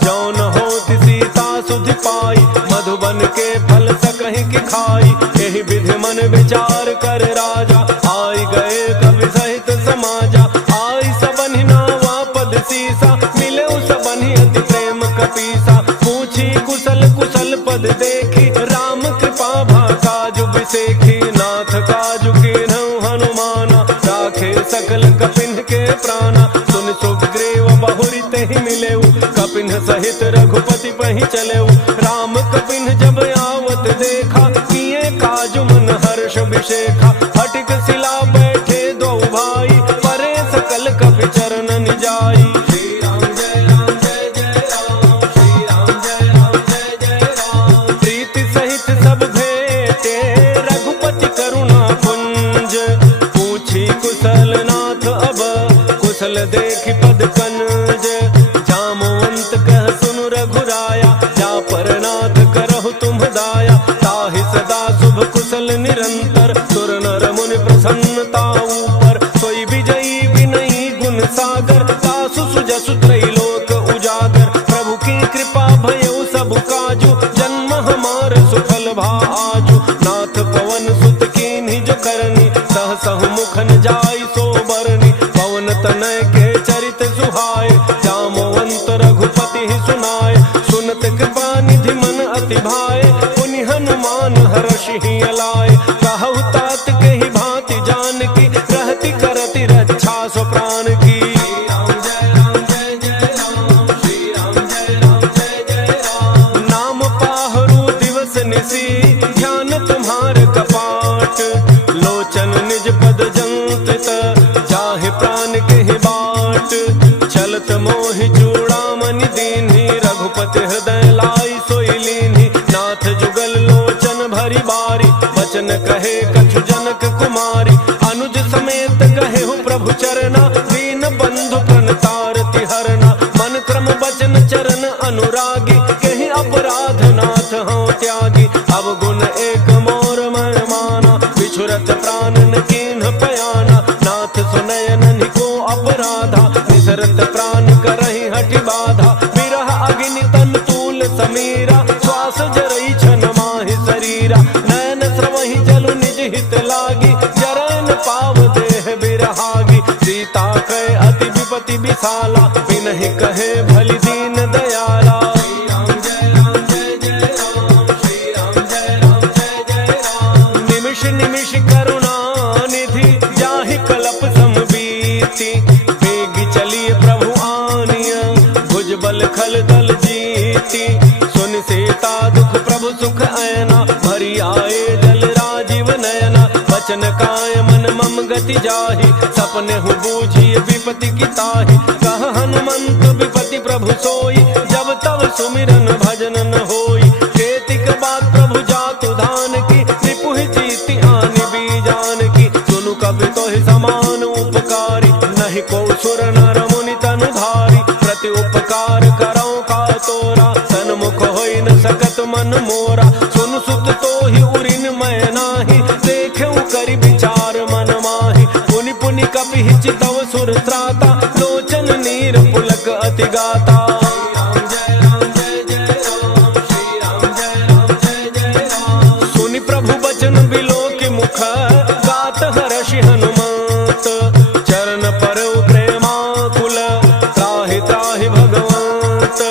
जौन होत सीता सुधि पाई, मधुबन के फल सकहि की खाई, यही विधि मन विचार कर राजा, आई गए कवि सहित समाजा। आई सबनि नावा पद सीसा, मिले सबनि अति प्रेम कपीसा, पूछी कुशल कुशल पद देखी, राम कृपा भा काजु बिसेखी। नाथ काजु कीन्हु हनुमाना, राखे सकल कपिन के प्राणा। सुन सुग्रीव बहुरी तेहि मिलेउ, कपिन सहित रघुपति पहि चलेउ। राम कपिन जब आवत देखा, किए काजु मन हर्ष विशेखा। फटिक शिला बैठे दो भाई, परे सकल कपि चरण निजाई। श्री राम जय राम जय जय राम, श्री राम जय राम जय जय राम। प्रीति सहित सब भेटे, रघुपति करुणा पुंज, पूछी कुशल नाथ अब, कुशल देखि पद कनज। जामवंत कह सुनु रघुराया, जा पर नाथ करहु तुम दाया। ताहि सदा शुभ कुशल निरंतर, सुर नर मुनि प्रसन्नता ऊपर। सोई विजयी विनयी गुण सागर, दासु सुजसु त्रैलोक उजागर। प्रभु की कृपा भयउ सब काजु, जन्म हमार सुफल भा आजु। नाथ पवन सुत कीन्ही जो करनी, सहसहु मुखन जाई सो बरनी। पवन तनय के चरित सुहाए, जामवंत रघुपति ही सुनाए। सुनत कृपा निधि मन अति भाए, पुनि हनुमान हर्षि ही अलाए। कहु तात के ही भांति जान की, रहति करति रक्षा सो प्राण की। श्री राम जय राम जय जय राम, श्री राम जय राम जय जय राम। नाम पाहरु दिवस निसी, ध्यान तुम्हार कपाट। लोचन निज पद जंत्रित, जाहि प्राण के ही बाट। चलत मोहि चूड़ामणि दीन्ही, रघुपति हृदय लाई सोई लीन्ही। नाथ जुगल लोचन भरी बारी, वचन कहे कछु जनक कुमारी। अनुज समेत कहे हो प्रभु चरना, दीन बंधु प्रणतारति हरना। मन क्रम वचन चरण अनुरागी, कहीं अपराध नाथ हूँ त्यागी। अब गुण एक मोर मन माना, बिछुरत प्राण न कीन्ह पयाना। नाथ सुनयन निको अपराधा, निसरत प्राण करहि हठि बाधा। विरह अग्नि तन तूल समीरा, श्वास जरई छन माहि शरीरा। नयन स्रवहि जलु निज हित लागी, जरन पाव देह बिरहागी। सीता कहे अति विपति विशाला, बिनहि कहे भलि दीन दयाला। श्री राम जय राम जय जय राम, श्री राम जय राम जय जय राम। निमिष निमिष करुणा निधि, जाहि कलप समबीति। वेगी चलिए प्रभु आनिय, भुज बल खल दल जीति। सुन सीता दुख प्रभु सुख ऐना, भरी आए जल राजीव नयना। वचन काय मन मम गति जाहि, सपने हु बूझिए विपति की ताहि। कह हनुमंत विपति प्रभु सोई, जब तब सुमिरन भजन न होई। केतिक बात प्रभु जातु धान की, रिपुहि जीति आनि बीजान की। सुनु कवि तोहि समान उपकारी, नहीं को सुर नर मुनि तनु धारी। प्रति उपकार करौ का तोरा, सन्मुख होई न सकत मन मोरा। सुन सुत तोहि उरिन मैं नाही, देखऊ करि विचार मन माहि। पुनि पुनि कपि चितव सुर त्राता, लोचन नीर पुलक अति गाता। श्री राम जय राम जय जय राम, श्री राम जय राम जय जय राम। सुनि प्रभु बचन बिलोकि मुख, गात हर्षि हनुमंत। चरण परउ प्रेमाकुल, त्राहि त्राहि भगवंत।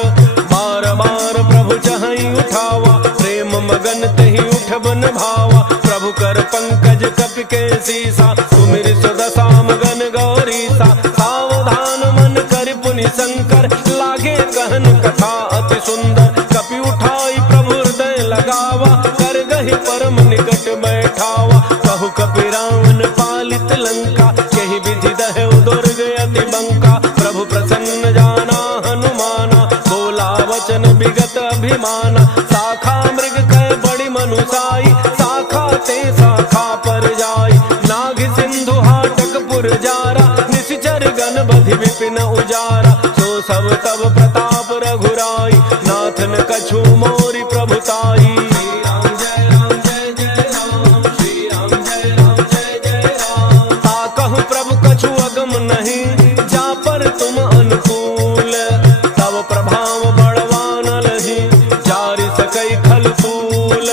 बार बार प्रभु चहई उठावा, प्रेम मगन तेहि उठबन भावा। प्रभु कर पंकज कपि के सीसा, सुमिर सुदशा मगन गौरीसा। सावधान मन कर पुनि शंकर, लागे कहन कथा अति सुंदर। कपि उठाई प्रभु हृदय लगावा, कर गहि परम निकट बैठावा। कहु कपि रावण पालित लंका, जारा, निशिचर गण बधि विपिन उजारा। सो सब तब प्रताप रघुराई, नाथन कछु मोरि प्रभुताई। ताकहु प्रभु कछु अगम नहीं, जा पर तुम अनुकूल। तब प्रभाव बड़वान लही, जारि सकई खल फूल।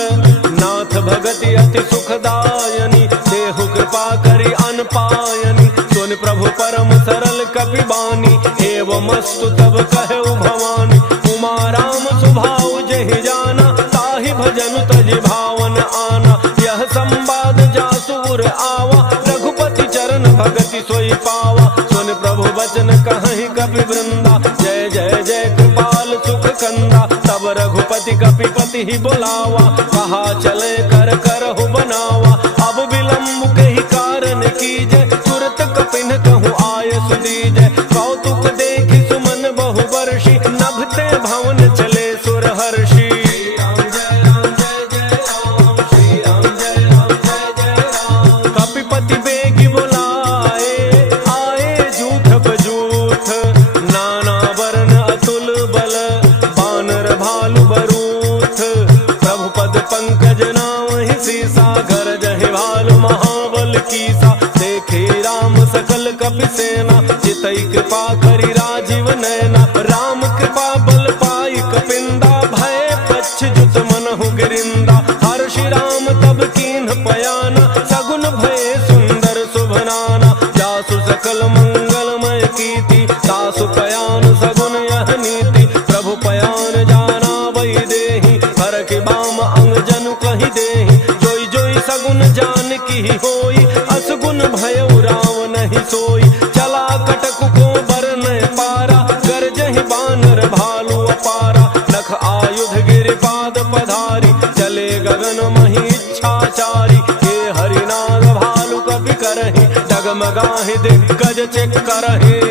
नाथ भगति अति सुखदायनी, देहु कृपा करि अन पायनी। सुन प्रभु परम सरल कपि बानी, एवमस्तु तब कहु भवानी। उमा राम सुभाउ जहि जाना, ताहि भजनु तजि भावन आना। यह संवाद जासुर आवा, रघुपति चरण भगति सोई पावा। सुन प्रभु वचन कहहि कपि वृंदा, जय जय जय कृपाल सुख कंदा। तब रघुपति कपिपति ही बुलावा, कहा चले कर करहु बनावा। अब विलम्ब कहि कारण कीजय, तुरत कपिन कहूँ आय सुदीजय। कौतुक देखि सुमन बहु वर्षि, नभते भवन चले सुर हर्षि। कपिपति बेगी बुलाए, आए जूथ बजूथ। नाना वर्ण अतुल बल, बानर भालु बरूथ। प्रभु पद पंकज नामहि सीसा, गरजहि भालु महाबल कीसा। देखे राम सकल कपि सेना, चितई कृपा करि राजीव नैना। राम कृपा बल पाई कपिंदा, भय पच्छ जुत मनहु गिरिंदा। हर्षि राम तब कीन्ह पयाना, सगुन भय सुंदर शुभनाना। जासु सकल मंगलमय कीर्ति, तासु पयान सगुन यह नीति। प्रभु पयान जाना वही देहि, हर के बाम अंग जनु कहि देहि। जोई जोई सगुन जान की होई, असगुन भयउ राम नहीं सोई। चला कटक को बरन पारा, गरजहि बानर भालु अपारा। नख आयुध गिरिपाद पधारी, चले गगन मही इच्छाचारी। हे हरिनाग भालु कपि करहि, डगमगाहि दिग्गज चेक करहि।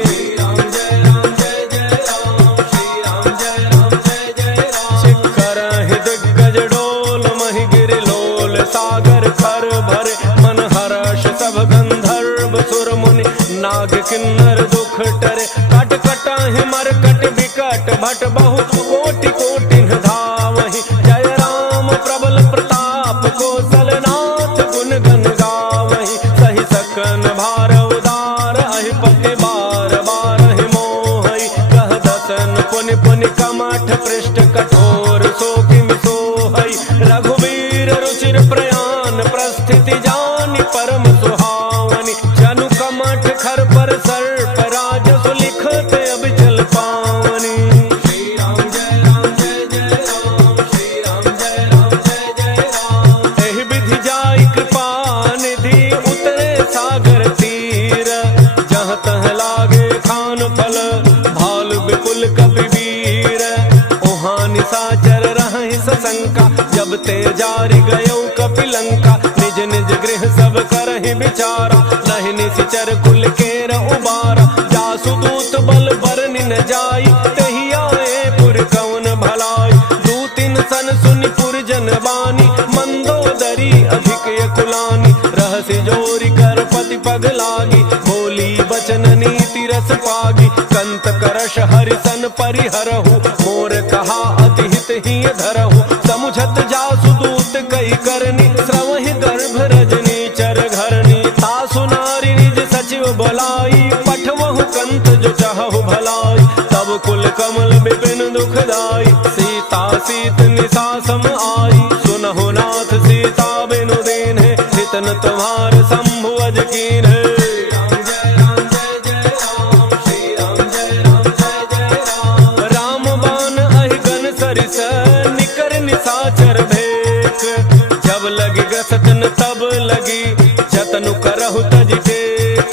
चिक करहि दिग्गज डोल, महि गिरि लोल। सागर खर भरे मन हर्ष, सब गंधर्व सुर मुनि। नाग किन्नर दुख टरे, कट कटाहि मरकट बिकट। भट बहु कोटि कोटिन धावहि, जय राम प्रबल प्रताप। कौशलनाथ गुण गण गावहि, सहि सकन भार उदार। अहिपति बार बारहि मोहि, कह दसन पुनि पुनि कमठ पृष्ठ। कठोर सो किमि सोहै, रघुवीर रुचिर प्रयान। प्रस्थिति जानि परम सुहावनी, जनु कमठ खर पर सर्प। राजसु लिखत अबिचल पावनी। श्री राम जय राम जय जय राम, श्री राम जय राम जय जय राम। एहि विधि जाई कृपा निधि, उतरे सागर तीर। जहाँ तहाँ लागे खान फल, भालु विपुल कपि वीर। ओहाँ निशाचर रहहि सशंका, जब ते जारि गयौ कपि लंका। निज निज गृह सब करहि विचारा, नहीं निशिचर कुल केर उबारा। जासु दूत बल बरनि न जाई, तहि आए पुर कौन भलाई। दूतिन सन सुनि पुर जन बानी, मंदोदरी अधिक कुलानी। रहसि जोरि कर पति पग लागी, बोली बचन नीति रस पागी। कंत करश हरिसन परिहरहु, मोर कहा अति हित ही धरहु। समुझत जासु दूत कई करनी, श्रवहि गर्भ रजनी चर घरनी। तासु नारी निज सचिव बोलाई, पठवहु कंत जो चाहु भलाई। तब कुल कमल विपिन दुखदाई, सीता सीत निशा सम आई। सुनहु नाथ सीता बिनु दीन्हे, हितन तुम्हार शंभु अज कीन्हे। राम बान अहि गन सरिस, निकर निशाचर भेक। जब लगी गसतन तब लगी, जतनु करहु तज टेक।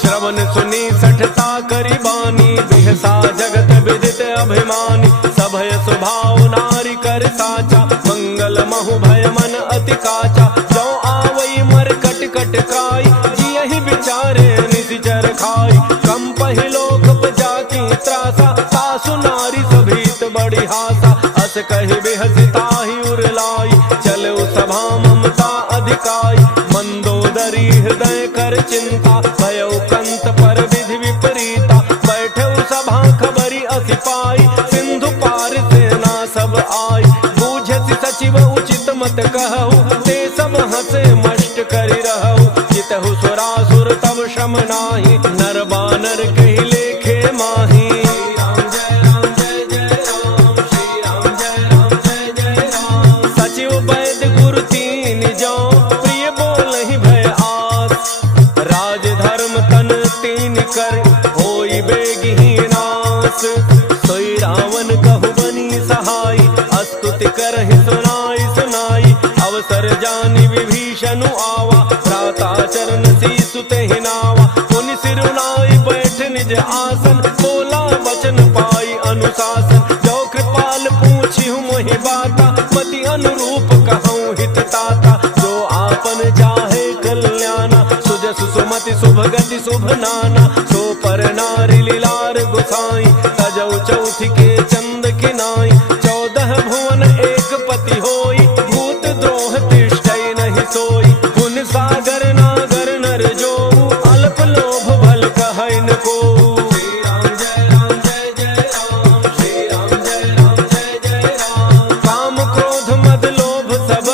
श्रवण सुनी सठता करि बानी, बिहसा जगत विदित अभिमानी। सभय स्वभाव नारी कर साचा, मंगल महु भय मन अति काचा। जो आवई मर कट कट काई, जियहि विचारे निशिचर खाई। कम पहिलोक जाकी त्रासा, तासु नारी सभीत बड़ी हासा। अस कहि बिहसि ताहि उर लाई, चलऊ सभा ममता अधिकाई। मंदोदरी हृदय कर चिंता, भयउ कंत पर विधि विपरीता, बैठे सभा खबरी अति पाई, सिंधु पार सेना सब आई, बूझे सचिव उचित मत कहु, ते सब हंसे मष्ट करि रहु, जितहु सुरासुर तब श्रम नाही, नर बानर कहि लेखे माही। सचिव वैद्य गुरु तीन जौ, प्रिय बोलहि भय आस, राज धर्म तन तीन कर, होई बेगहि नास, सोई रावण कहु बनी सहाय, स्तुति करहि सुनाई सुनाई, अवसर जानि विभीषण आवा, भ्राता चरण सीसु तेहि नावा, मुनि सिरुनाई बैठ निज आसन, बोला वचन पाई अनुशासन, जो कृपाल पूछिहु मोहि बाता, मति अनुरूप कहूँ हित ताता, जो आपन चाहे कल्याणा, सुजसु सुमति शुभ गति शुभ नाना, सो पर नारी लीलार गुसाई, तजौ चौथि के चंद किनाई, 14 भुवन एक पति होई, भूत द्रोह तिष्ठै नहीं सोई, गुण सागर नागर नर जो, अल्प लोभ भल कहै न को। काम क्रोध मद लोभ सब,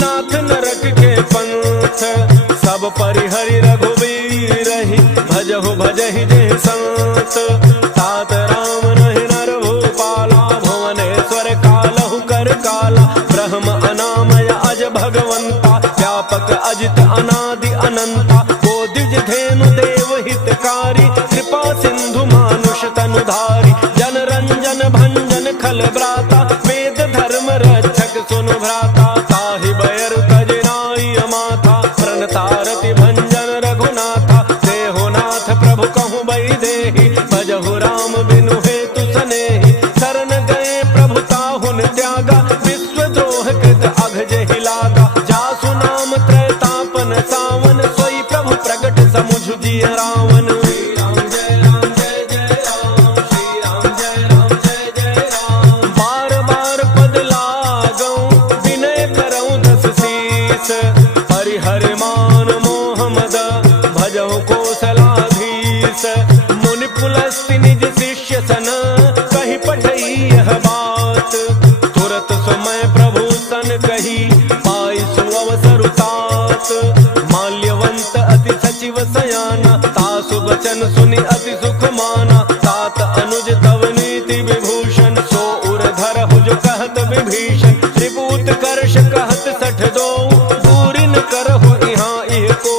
नाथ नरक के पंथ, सब परिहरि रघुवीर रही, भजहु भजहि जे संत, तात राम नहि नर भूपाला, भुवनेश्वर कालहु कर काला, ब्रह्म अनामय अज भगवंता, व्यापक अजित अनादि अनंता, को द्विज धेनु देव हितकारी, कृपा सिंधु मानुष तनुधारी, जन रंजन भंजन खल ब्राता, वेद धर्म रक्षक सुनु भ्राता, ताहि बैर तजनाई अमाथा, प्रणतारति भंजन रघुनाथा, देहो नाथ प्रभु कहूँ बई देहि, भजहु राम बिनु हेतु सनेहि, शरण गए प्रभु ताहुन त्यागा, विश्वद्रोह कृत अघ जेहि लागा, जासु नाम त्रैतापन सावन, सोई प्रभु प्रगट समुझ जिय रावण। बार बार पद लागऊं, विनय करऊं दस शीस, हरिहर मान मोह मद, भजहु कौशलाधीश, मुनि पुलस्ति निज शिष्य सन, कहि पठई यह बात, तुरत समय प्रभु सन कही, पाई सुअवसर तात, माल्यवंत अति सचिव सयाना, तासु बचन सुनि अति सुख माना, तात अनुज तव नीति विभूषण, सो उर धरहु जो कहत विभीषण, त्रिभूत कर्ष कहत सठ दो, दूरि न करहु इहाँ इह को,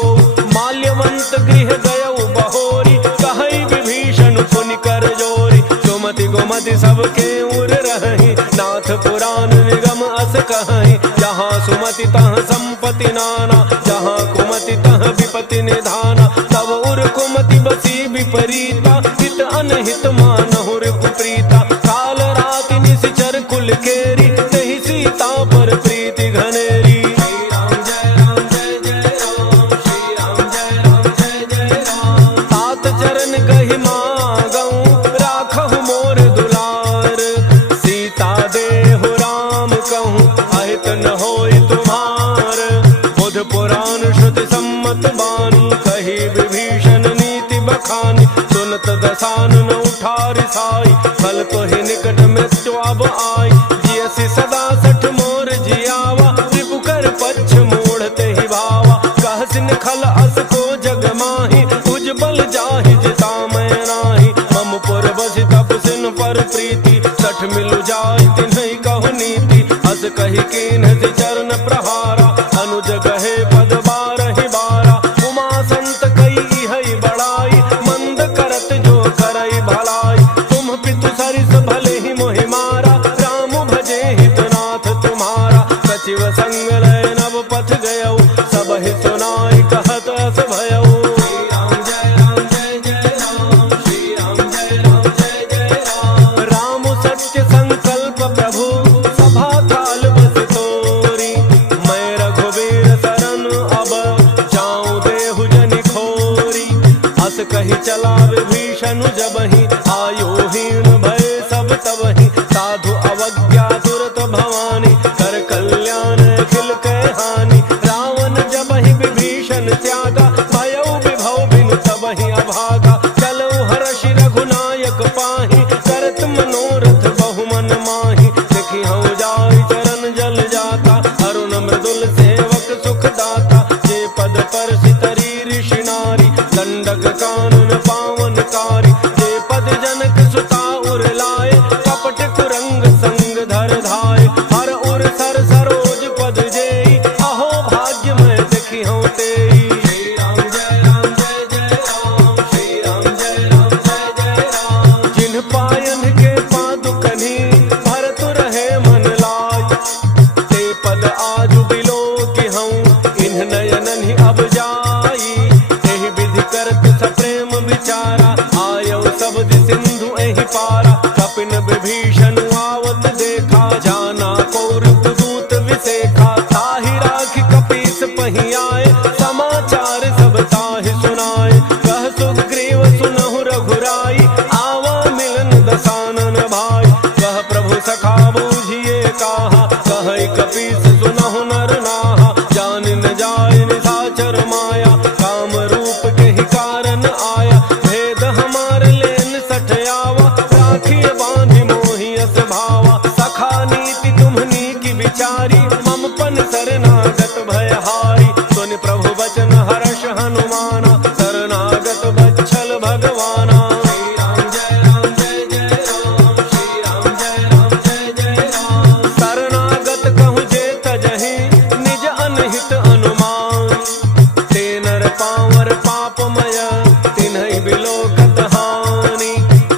माल्यवंत गृह गयउ बहोरी, कहई विभीषण पुनि कर जोरी, सुमति गुमति सबके उर रही, नाथ पुराण निगम अस कहई, जहाँ सुमति तहाँ संपत्ति नाना, जहाँ कुमति तहाँ विपत्ति निधाना, तब उर कुमति बसी विपरीता, हित अनहित मानहु रिपुप्रीता, काल राति निशिचर कुल केरी, तेहि सीता पर प्रीति घनेरी। तात चरण कहि मागऊं, राखहु मोर दुलार, सीता देहु राम कहूँ, अहित न होई तुम्हार, बुध पुराण श्रुति सम्मत बानी, कही विभीषण नीति बखानी, सुनत दसानन उठारि साई, फल तोहि निकट मृत्यु अब आई, जियसि सदा सठ मोर जियावा, रिपु कर पच्छ मोड़ तेहि भावा, कहसिन खल अस को जग माही, उज्जवल जाहि जिता मैं नाही, मम पुर बसि तपसिन पर प्रीति, सठ मिलु जाय तिन्हि कहु नीति, अस कहि कीन्ह चरण प्रहारा, अनुज कहे पद बारहि बारा, उमा संत कई इहै बड़ाई, मंद करत जो करई भलाई, तुम पितु सरिस भले ही मोहि मारा, राम भजे हितनाथ तुम्हारा, सचिव संग लय नव पथ गयऊ, सब ही सुनाई कहत अस भयऊ। राम सत्य संकल्प प्रभु, सभा काल बस तोरी, मैं रघुवीर शरण अब, जाऊं देहु जनि खोरी, अस कही चला विभीषण जबहि, आयुहीन भय सब तबहि, साधु अवज्ञा तुरत भवानी, कर कल्याण खिल के हानि, रावण जबहि विभीषण त्यागा, दंडक कानन पावनकारी। जे पद जनक सुता उर लाए, कपट कुरंग संग धर धाय। हर उर सर सरोज पद जेई, अहो भाग्य मैं देखी हूँ तेई। श्री राम जय राम जय जय राम, श्री राम जय राम जय जय राम। जिन पायन के पादुकनी, भरत रहे मन लाय। ते पद आजु बिलो की हूँ, इन्ह नयनन ही अब जाई। एहि विधि करत सप्रेम विचारा, आयो शब्द सिंधु एहि पारा। कपिन विभीषण आवत देखा, जाना कौरव दूत विसेखा। ताहि राखि कपीस पहि आए, समाचार सब ताहि सुनाए। कह सुग्रीव सुनहु रघुराई, आवा मिलन दसानन भाई। कह प्रभु सखा बूझिए काहा, कह कपीस सुनहु नर नाहा। जान न जाय निशाचर माया, काम रूप के ही कारण आया। भेद हमार लेन सठयावा, राखिए बांधि मोहि अस भावा। सखा नीति तुम्हनी की विचारी, मम पन शरणागत भयहारी। सुनि प्रभु वचन हर्ष हनुमाना, शरणागत बच्छल भगवाना। श्री राम जय राम जय जय राम, श्री राम जय राम जय जय राम। शरणागत कहूँ जे तजहि, निज अनहित अनुमान। ते नर पावर पापमय, तिन्हि बिलोकत हानि।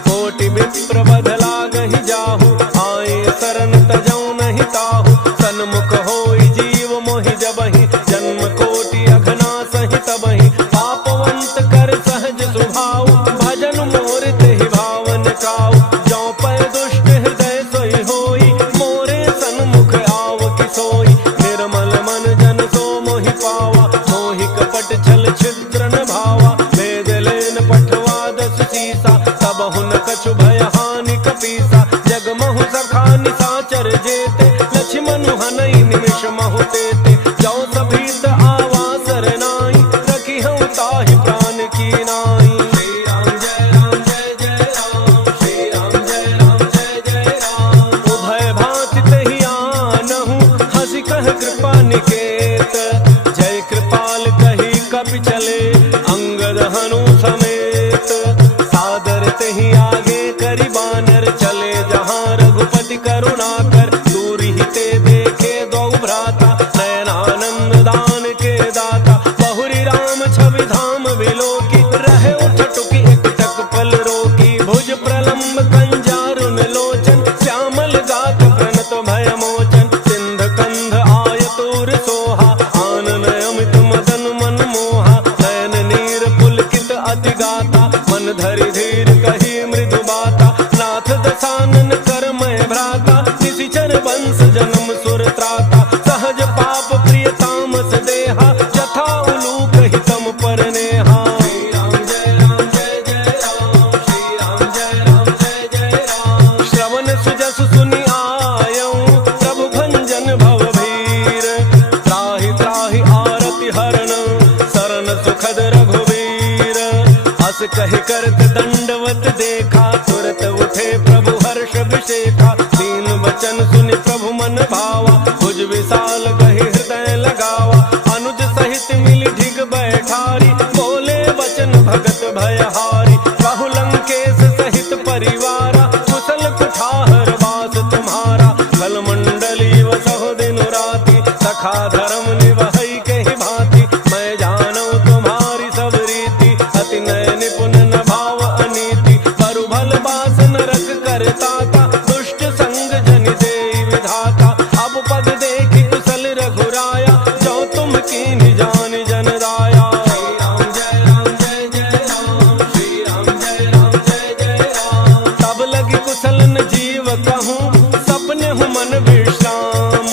कोटि विप्र बध लागहि जाहु, आए शरण तजौ नहीं ताहु। सन्मुख होई जीव मोहि जबहि, जन्म कोटि अघनासहि तबहि। पापवंत कर सहज स्वभाव, भजन मोर तेहि भावन काऊ। जौ पै दुष्ट हृदय सोई होई, मोरे सन्मुख आव कि सोई। निर्मल मन जन सो मोहि पावा, मोहि कपट छल छिद्र न भावा। भेद लेन पठवा दस सीसा, तब हुन कछु भय हानि कपीसा। जगमहु सखा निशाचर जेते, लक्ष्मण हनई निमिष महु तेते। जौ सभीत आवा सरनाई, रखी हूँ ताहि प्राण की नाई। श्री राम जय राम जय जय राम, श्री राम जय राम जय जय राम। उभय भांति तहि आनहु, हँसि कह कृपा निकेत। जय कृपाल कही कपि चले, अंगद हनु समेत। सादर तहि आगे करि बानर, चले जहाँ रघुपति करुणा कर। दूरि ही ते देखे दो भ्राता, नयनानंद दान के दाता। बहुरी राम छवि धाम बिलोकी, रहे उठटुकी एक टक पल रोकी। भुज प्रलंब कंजारुन लोचन, श्यामल गात प्रणत भय मोचन। सिंध कंध आयतुर सोहा, आनन अमित मदन मन मोहा। नयन नीर पुलकित अति गाता, मन धरि धीर कही मृदु बाता। नाथ दसानन कर मैं भ्राता, निशिचर वंश जन्म सुर त्राता। सहज पाप प्रिय तामस देहा, जथा उलूक हितम पर नेहा। श्री राम जय राम जय जय राम, श्री राम जय राम जय जय राम। श्रवण सुजस सुनि आयऊँ, प्रभु भंजन भव भीर। त्राहि त्राहि आरति हरण, शरण सुखद रघुवीर। हस कहि करत दंडवत देखा, तुरत उठे प्रभु हर्ष विशेखा। दीन वचन सुनि प्रभु मन भावा, भुज विशाल कहि हृदय लगावा। अनुज सहित मिलि ढिग बैठारी, बोले वचन भगत भयहारी। कहु लंकेश सहित परिवारा, कुशल कुठार वास तुम्हारा। कल मंडली वसहु दिन राति, सखा धर्म निवहै केहि भांति। मैं जानू तुम्हारी सब रीति, अति नय निपुण न भाव अनीति। परु भल बास नरक करता था, दुष्ट संग जन देई विधाता। अब पद देखि कुशल रघुराया, जो तुम कीन्हि जान जन दाया। श्री राम जय राम जय जय राम, श्री राम जय राम जय जय राम। तब लगी कुशल न जीव कहूँ, सपने हूँ मन विश्राम।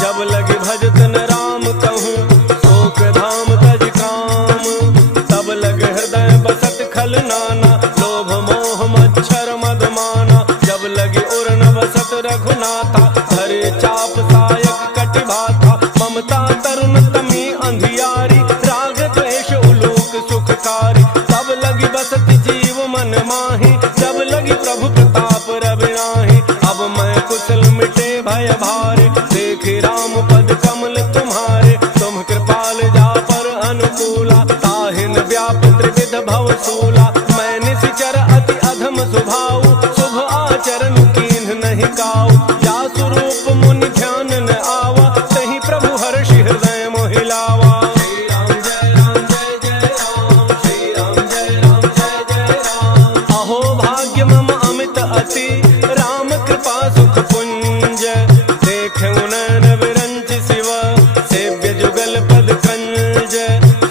जब लगी भजत न राम कहूँ, शोक धाम तज काम। तब लग हृदय बसत खल नाना, लोभ मोह मच्छर मद माना। जब लगी उर न बसत रघुनाथा, धरे चाप सायक कटि भाथा। ममता तरुण तमी अंधियारी, राग द्वेष उलूक सुखकारी। तब लगी बसत जीव मन माही, जब लगी प्रभु प्रताप रविनाही। अब मैं कुशल मिटे भय भारे, देखि राम पद कमल तुम्हारे। तुम कृपाल जा पर अनुकूला, ताहिन व्याप त्रिविध भव सूला। मैं निश्चर अति अधम स्वभाव, शुभ आचरण कीन्ह नहीं काऊ। या स्वरूप मुनि ध्यान न आवा, तहि प्रभु हर्षि हृदय मोहि लावा। श्री राम जय राम जय जय राम, श्री राम जय राम जय जय राम। अहो भाग्य मम अमित अति, राम कृपा सुख पुंज। देखे नयन विरंच शिव, सेव्य जुगल पद कंज।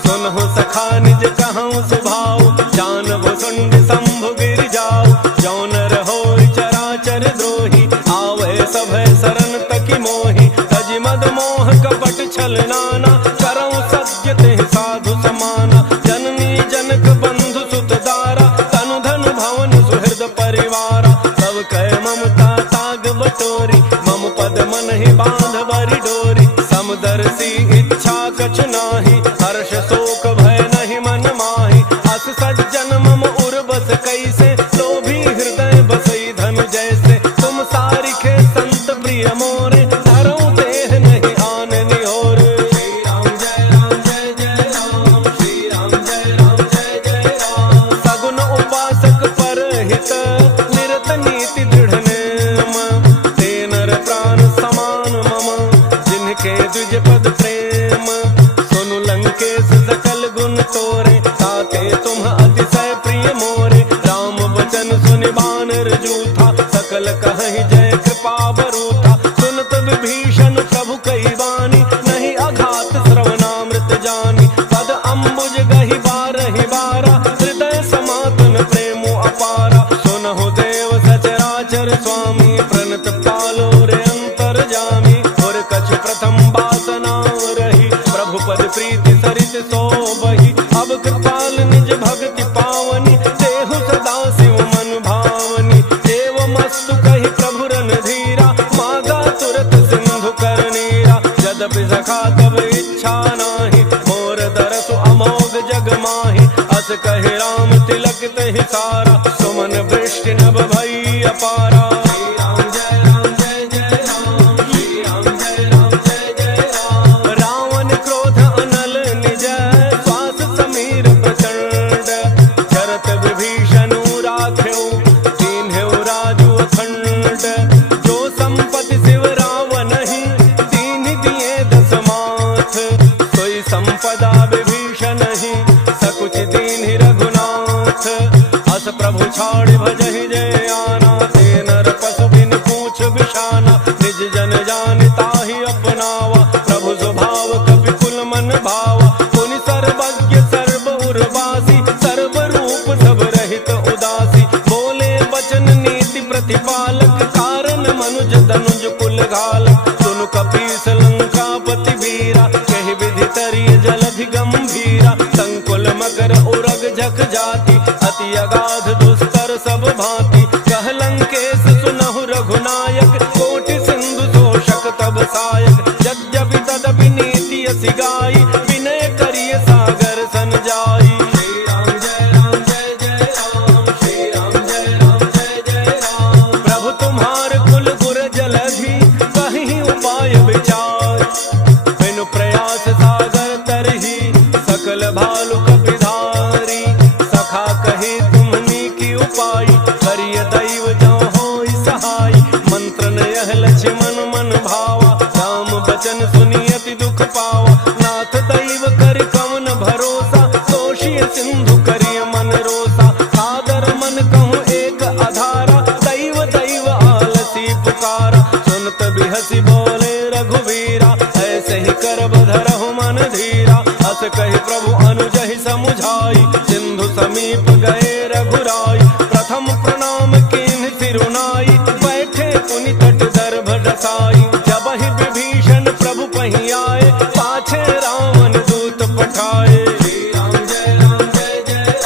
सुनहु सखा निज कहूँ सुभाव, जानबो सुंड शंभु गिर जाओ। जौन रहो चराचर द्रोही, आवे सभय शरण तकी मोहि। तज मद मोह कपट छल नाना, करऊँ सत्य तेहि साधु समाना। जननी जनक बंधु सुत दारा, तनु धन भवन सुहृद परिवारा। सब कह ममता ताग बटोरी, मम पद मन ही बांध बरि डोरी। समदर्शी इच्छा कछु नाही, हर्ष शोक भय नहीं मन माही। अस सज्जन मम उर बस कैसे, लोभी हृदय बसई धनु जैसे। तुम सारिखे संत प्रिय मोरे, धरऊँ देह नहीं आन निहोर। श्री राम जय राम जय जय राम, श्री राम जय राम जय जय राम। सगुन उपासक परहित, निरत नीति दृढ़ नेम। ते नर प्राण समान मम, जिनके द्विज पद प्रेम। सुनु लंकेश सकल गुण तोरे, ताते तुम अतिशय प्रिय मोरे। राम वचन सुनि बानर जूथा, सकल कहहि जय कृपा बरूथा। सुनत विभीषण प्रभु कहि बानी, नहीं अघात श्रवणामृत जानी। पद अम्बुज गहि बारहि बारा, हृदय समातन प्रेमो अपारा। सुनहु देव सचराचर स्वामी, प्रणत पालो रे अंतर जामी। और कछु प्रथम वासना रही, प्रभु पद प्रीति सरित सोबहि। अब कृपाल निज भक्ति पावनी, देहु सदा शिव मन भावनी। एवमस्तु कहि प्रभु रणधीरा, मागा तुरत सिंधु कर नीरा। यद्यपि सखा तब इच्छा नाही, मोर दरसु अमोघ जग माहि। अस कहि राम तिलक तहि सारा, सुमन वृष्टि नभ भई अपारा। श्री राम जय राम जय जय राम, श्री राम जय राम जय जय राम। रावण क्रोध अनल निज, श्वास समीर प्रचंड। चरत विभीषण राख्यो, दीन्ह्यो राजु अखंड। जो संपत्ति शिव रावण ही, दीन्हि दिए दस माथ। सोई संपदा विभीषण ही, सकुच दीन्हि रघुनाथ। अस प्रभु छाड़ भजहि जय आना, ते नर पशु बिन पूछ बिषाना। निज जन जान ताहि अपनावा, प्रभु स्वभाव कपि कुल मन भावा। पुनि सर्वज्ञ सर्व उर्वासी, सर्व रूप सब रहित उदासी। बोले वचन नीति प्रतिपालक, कारण मनुज तनुज कुल घालक। सुनु कपीस लंकापति वीरा, कहि विधि तरिय जलधि गंभीरा। संकुल मकर उरग झक जाति, अति अगाध दुस्तर सब भांति। कह लंकेश सुनहु रघुनायक, कोटि सिंधु शोषक तब सायक। यद्यपि तदपि नीति असि गाई, विनय करिय सागर सन जाई। श्री राम जय राम जय जय राम, श्री राम जय राम जय जय राम। प्रभु तुम्हार कुल गुर जलधि, कहीं उपाय विचार। बिनु प्रयास सागर तरही, सकल भालु कपिधारी। सखा कही तुम्हनी की उपाय, करिय दैव जो होई सहाय। मंत्र न यह लक्ष्मण मन भावा, राम बचन सुनि अति दुख पावा। नाथ दैव कर कवन भरोसा, दोषी सिंधु करिय मन रोसा। सादर मन कहूँ एक आधारा, दैव दैव आलसी पुकारा। सुनत बिहसी बोले रघुवीरा, ऐसे ही कर बधरहु मन धीरा। अस कहि प्रभु अनुजहि समुझाई, सिंधु समीप गए रघुराई। प्रथम प्रणाम कीन्ह सिरुनाई, बैठे पुनि तट दर्भ डसाई। जबहि विभीषण प्रभु पहि आए, पाछे रावण दूत पठाए। श्री राम जय राम जय जय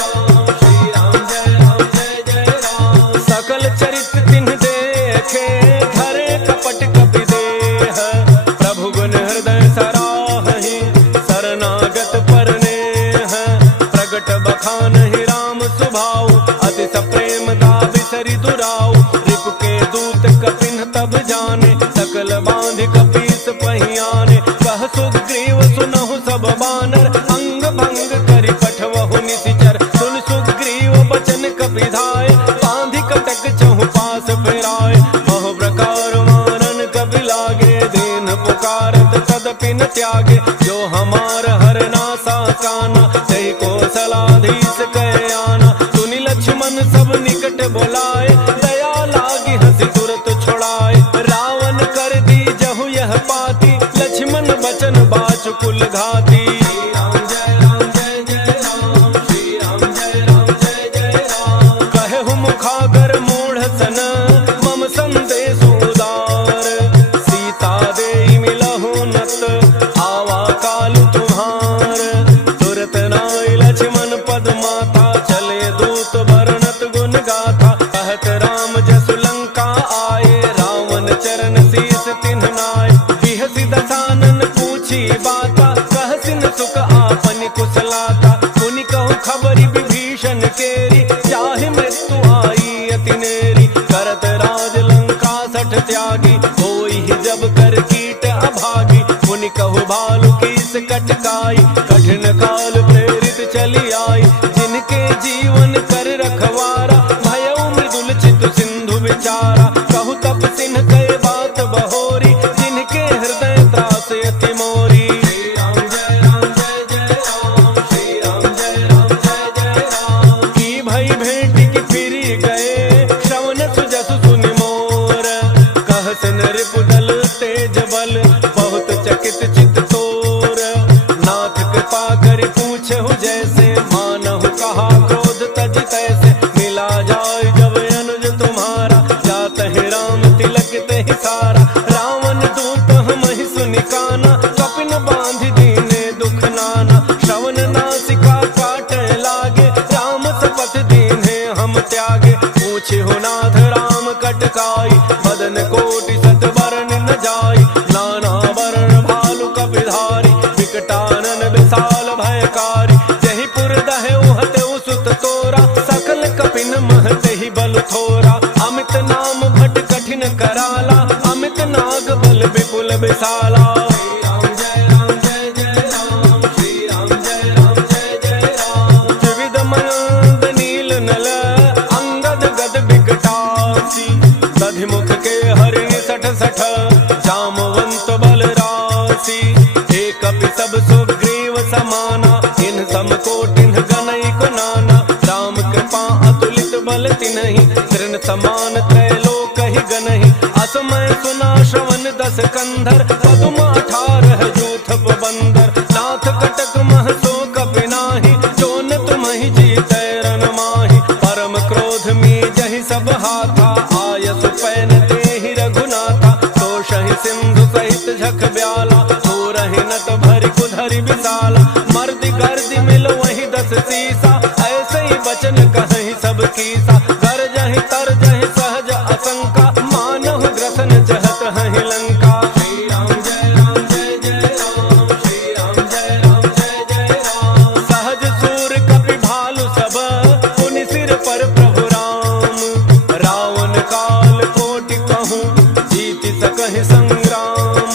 ते कौशलाधीश कहे आना। सुनि लक्ष्मण सब निकट बोलाए, दया लागी हंसी तुरत छोड़ाए। रावण कर दी जहु यह पाती, लक्ष्मण बचन बाचु कुल घाती। मुखागर मूढ़ सन मम संदेश उदार, सीता देई मिलहु नत आवा काल तुम्हार। तुरत नाई लक्ष्मण पद माथा, चले दूत बरनत गुण गाथा। कहत राम जसु लंका आए, रावण चरण शीस तिन्ह नाय। बिहसि दसानन पूछी बाता, कहसिन सुख आपन कुशलाता। मुनि कहु खबरि विभीषण केरी, चाहे मृत्यु आई अति नेरी। करत राज लंका सठ त्यागी, होई जब कर कीट अभागी। मुनि कहु भालु कीस कटकाई, कठिन काल प्रेरित चली आई। जिनके जीवन कर रखवारा, भयउ मृदुल चित सिंधु विचारा। कहु तप सिन्ह कहे बात बहोरी, जिनके हृदय त्रास अति मोरी। रिपुदल तेज बल बहुत चकित चित तोर, नाथ कृपा करि पूछहु जैसे। मानहु कहा क्रोध तज तैसे, मिला जाय जब अनुज तुम्हारा। जातहि राम तिलक तेहि सारा, रावण दूत हमहि सुनि काना। कपिन बांधि दीने दुख नाना, श्रवण नासिका काट लागे। राम सपथ दीन्हे हम त्यागे, पूछहु नाथ राम कटकाई। बदन कोटि सत बरन न जाई, नाना वरण भालु कपिधारी। विकटानन विशाल भयकारी, जहि पुर दहउ हतउ सुत तोरा। सकल कपिन महतेहि बल थोरा, अमित नाम भट कठिन कराला। अमित नाग बल विपुल विशाला। त्रिविध मयंक नील नल, अंगद गद विकटासी। दधिमुख के हरिणि सठ सठ, जामवंत बल राशि। एक कपि सब सुग्रीव समाना, इन सम कोटिन गनई को नाना। राम कृपा अतुलित बल तिन्हि, तृण समान त्रैलोक ही गनहि। असमय सुना श्रवण दस कंधर, पदुम 18 जूथ बंदर। नाथ कटक मह सो कपि नाहि, जोन तुम्हि जीतै रन माहि। परम क्रोध में जहि सब हाथा, आयसु पैन तेहि रघुनाथा। तोषहि सिंधु सहित झख ब्याला, तोरहि नट भरि कुधरि विशाला। मर्दि गर्दि मिल वही 10 सीसा, ऐसे ही बचन कहि सब कीसा। गरजहि तरजहि सहज असंका, मानहु ग्रसन जहत हहि लंका। श्री राम जय राम जय जय राम, श्री राम जय राम जय जय राम। सहज सूर कपि भालु सब, पुनि सिर पर प्रभु राम। रावण काल कोटि कहूँ, जीति सकहि संग्राम।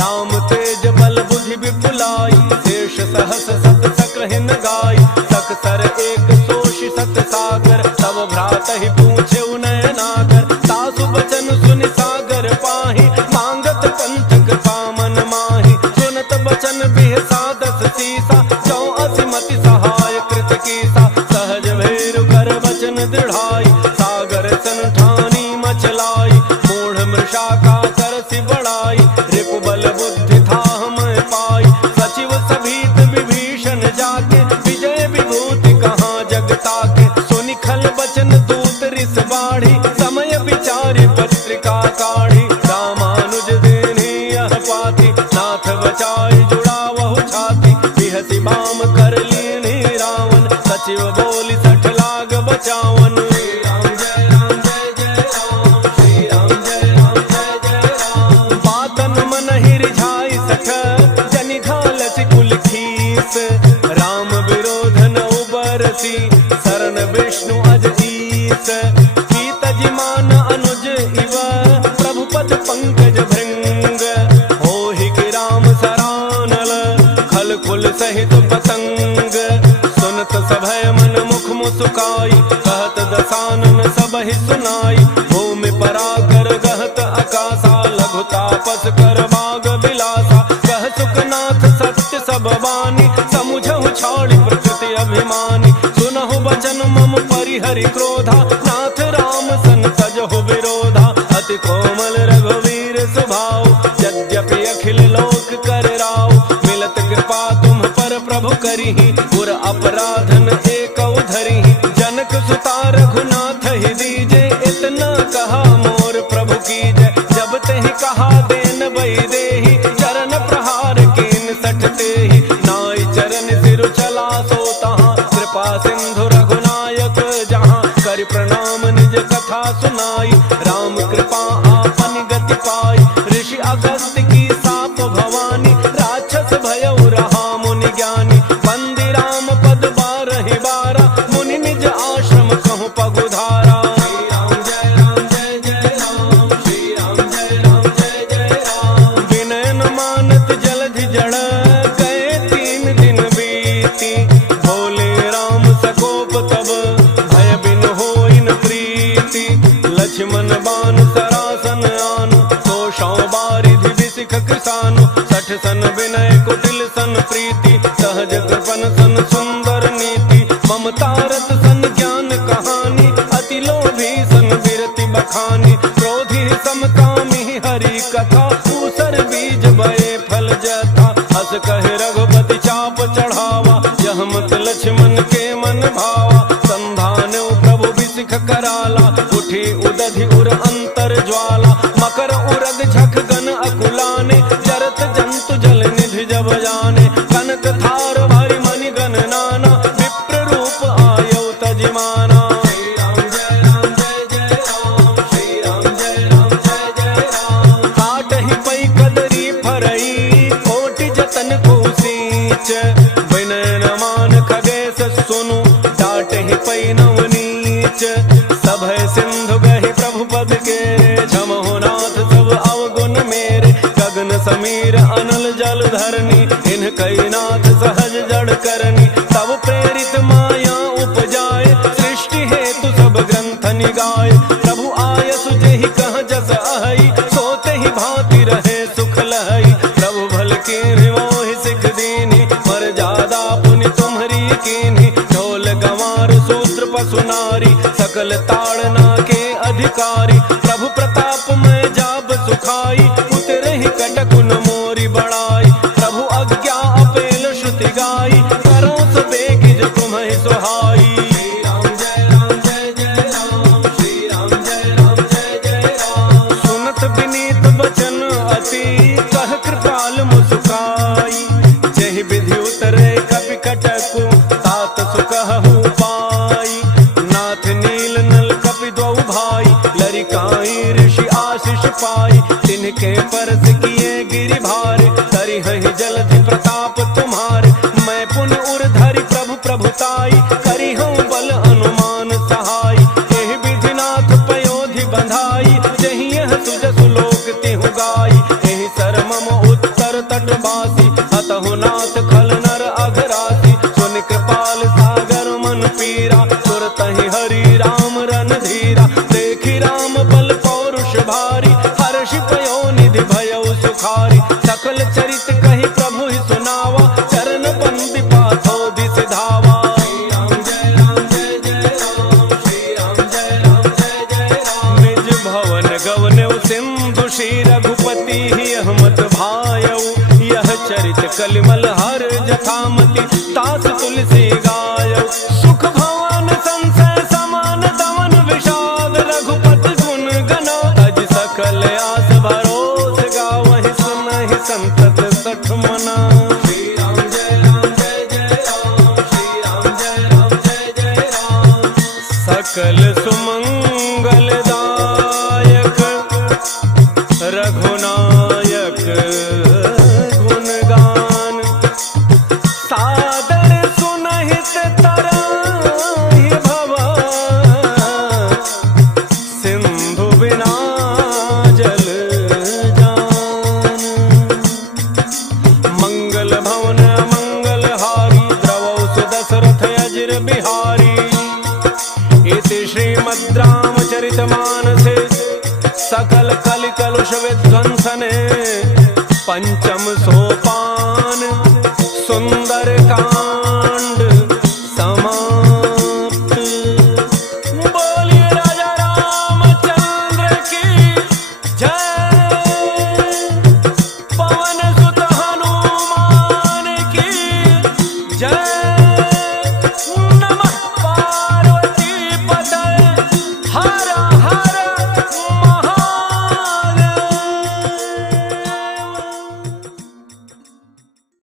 राम तेज बल बुद्धि विपुलाई, शेष सहस सत सकहिन गाई। सकसर एक सोषि सत सागर, तब भ्रातहि पूछे उनय नागर। तासु बचन सुनि सागर पाहि, मांगत पंथ कृपा मन माहि। सुनत बचन बिहसा 10 सीसा, 84 मति सहाय कृत कीसा। सहज भैरु कर बचन दृढ़ाई, सागर सन ठानी मचलाई। मूढ़ मृषा का करसि बड़ाई, रिपु बल बुद्धि थाह मैं पाई। सचिव सभीत विभीषण जाके, विजय विभूति कहाँ जग ताके। सुनि खल बचन दूत रिस बाढ़ी, समय विचारि पत्रिका काढ़ी। रामानुज देनि यह पाती, नाथ बचाई जुड़ावहु छाती। बिहसि बाम कर लीन्हि रावण, सचिव बोली 60 लाग बचावन। श्री राम जय राम जय जय राम, श्री राम जय राम जय जय राम। बातन मन ही रिझाई 60, जनि घालसि कुल खीस। राम विरोध न उबरसी, शरण विष्णु अजईस। पीतजि मान अनुज इव, प्रभु पद पंकज भृंग। होहि कि राम सरानल, खल कुल सहित पतंग। सुनत सभय मन मुख मुसुकाई, कहत दसानन सबहि सुनाई। भूमि पराकर गहत आकाशा, लघु तापस कर बाग बिलासा। कह सुखनाथ सत्य सब बानी, समुझहु छाड़ी अभिमानी। सुनहु बचन मम परिहरि क्रोधा, नाथ राम सन तजहु विरोधा। अति कोमल रघुवीर स्वभाव, यद्यपि अखिल लोक कर राव। मिलत कृपा तुम पर प्रभु करिहि, उर अपराधन एकौ धरिहि। जनक सुता रघुनाथ ही दीजे, इतना कहा मोर प्रभु कीजय। जब तेहि कहा देन बई देहि, चरण प्रहार कीन सठ तेहि। नाई चरण सिर चला सो तहाँ, कृपा सिंधु रघुनायक जहाँ। करि प्रणाम निज कथा सुनाई, राम कृपा आपन गति पाई। ऋषि अगस्त्य की साप भवानी, राक्षस भयउ रहा मुनि ज्ञानी। बंदी राम पद बारहि बारा, मुनि निज आश्रम कहु पगुधारा। श्री राम जय राम जय जय राम, श्री राम जय राम जय जय राम। विनय न मानत जलधि जड़, गए 3 दिन बीती। बोले राम सकोप तब, भय बिन होई न प्रीति। लक्ष्मण बान सरासन आनु, तो शौ बारिधि बिसिख कृसानु। 60 सन विनय कुटिल सन प्रीति, सहज कृपन सन सुंदर नीति। ममता रत सन ज्ञान कहानी, अति लोभी सन बिरति बखानी। क्रोधी समकामी हरि कथा, ऊसर बीज बये फल जथा। हस कहे रघुपति चाप चढ़ावा, यह मत लक्ष्मण के मन भावा। संधान प्रभु बिसिख कराला, उठी उदधि उर अंतर ज्वाला। मकर उरग झख गन अकुलाने, जरत जंतु जल निधि जब जाने। कनक थार भरि मणि गण नाना, विप्र रूप आयौ तजिमाना। श्री राम जय राम जय जय राम, श्री राम जय राम जय जय राम। काटहि पै कदरी फरई, कोटि जतन को सींच। विनय न मान खगेश सुनु, डाटहि पै नवनीच। सभय सिंधु गहि प्रभु पद केरे, क्षमहु नाथ सब अवगुण मेरे। गगन समीर अनल जल धरनी, इनकई नाथ सहज जड़ करनी। तब प्रेरित माया उपजाए, सृष्टि हेतु सब ग्रंथ निगाए। प्रभु आयसु जेहि कह जस अहई, सोते ही भांति रहे सुख लहई। प्रभु भल कीन्हि मोहि सिख दीन्हि, मर्यादा पुनि तुम्हरी कीन्हि। ढोल गंवार शूद्र पशु नारी, सकल ताड़ना के अधिकारी। प्रभु प्रताप में जाब सुखाई, उतरहि कटकुन मोरी बड़ाई। प्रभु आज्ञा अपेल श्रुति गाई, करो सो बेगिज तुम्हि सुहाई। श्री राम जय राम जय जय राम, श्री राम जय राम जय जय राम। सुनत विनीत बचन अति, कह कृपाल मुस्काई। जहि विधि उतरे कपि कटकु, तात सुकहु पाई। नाथ नील नल कपि द्वौ भाई, लरिकाई ऋषि आशीष पाई। तिनके परस किए गिरि भारे, करिहहि जलधि प्रताप तुम्हारे। मैं पुन उर धरि प्रभु प्रभुताई, करिहउँ बल अनुमान सहाय। एहि विधिनाथ पयोधि बंधाई, जहि यह सुजसु लोक तिहु गाई। एहि सर मम उत्तर तट बासी, अतहु नाथ खल नर अघरासी। सुनि कृपाल सागर मन पीरा, सुरतहि हरि राम रन धीरा। देखि राम बल पौरुष भारी, हर्षि पयोनिधि भयउ सुखारी। सकल चरित कहि प्रभु ही सुनावा, चरण बंदी पाथो दिस धावा। श्री राम जय राम जय जय राम, श्री राम जय राम जय जय राम। निज भवन गवनउ सिंधु, श्री रघुपति ही अहमत भायउ। यह चरित कलिमल हर जथामति, तास तुलसी गायउ। सुख भवन संशय समान दमन विषाद, रघुपति गुण गना। तज सकल आस भरोस गावहि, सुनहि संतत सठ मना। श्री राम जय राम जय जय राम, श्री राम जय राम जय जय राम। सकल सुमंगल दायक, रघुनायक गुणगान। सादर सुनहित तराहि भव, सिंधु बिना जल जान। मंगल भवन मंगल हारी, द्रवौ सुदशरथ अजिर बिहारी। इति श्रीमद् रामचरितमानसे, सकल कलि कलुष विध्वंसने। पंचम सोपान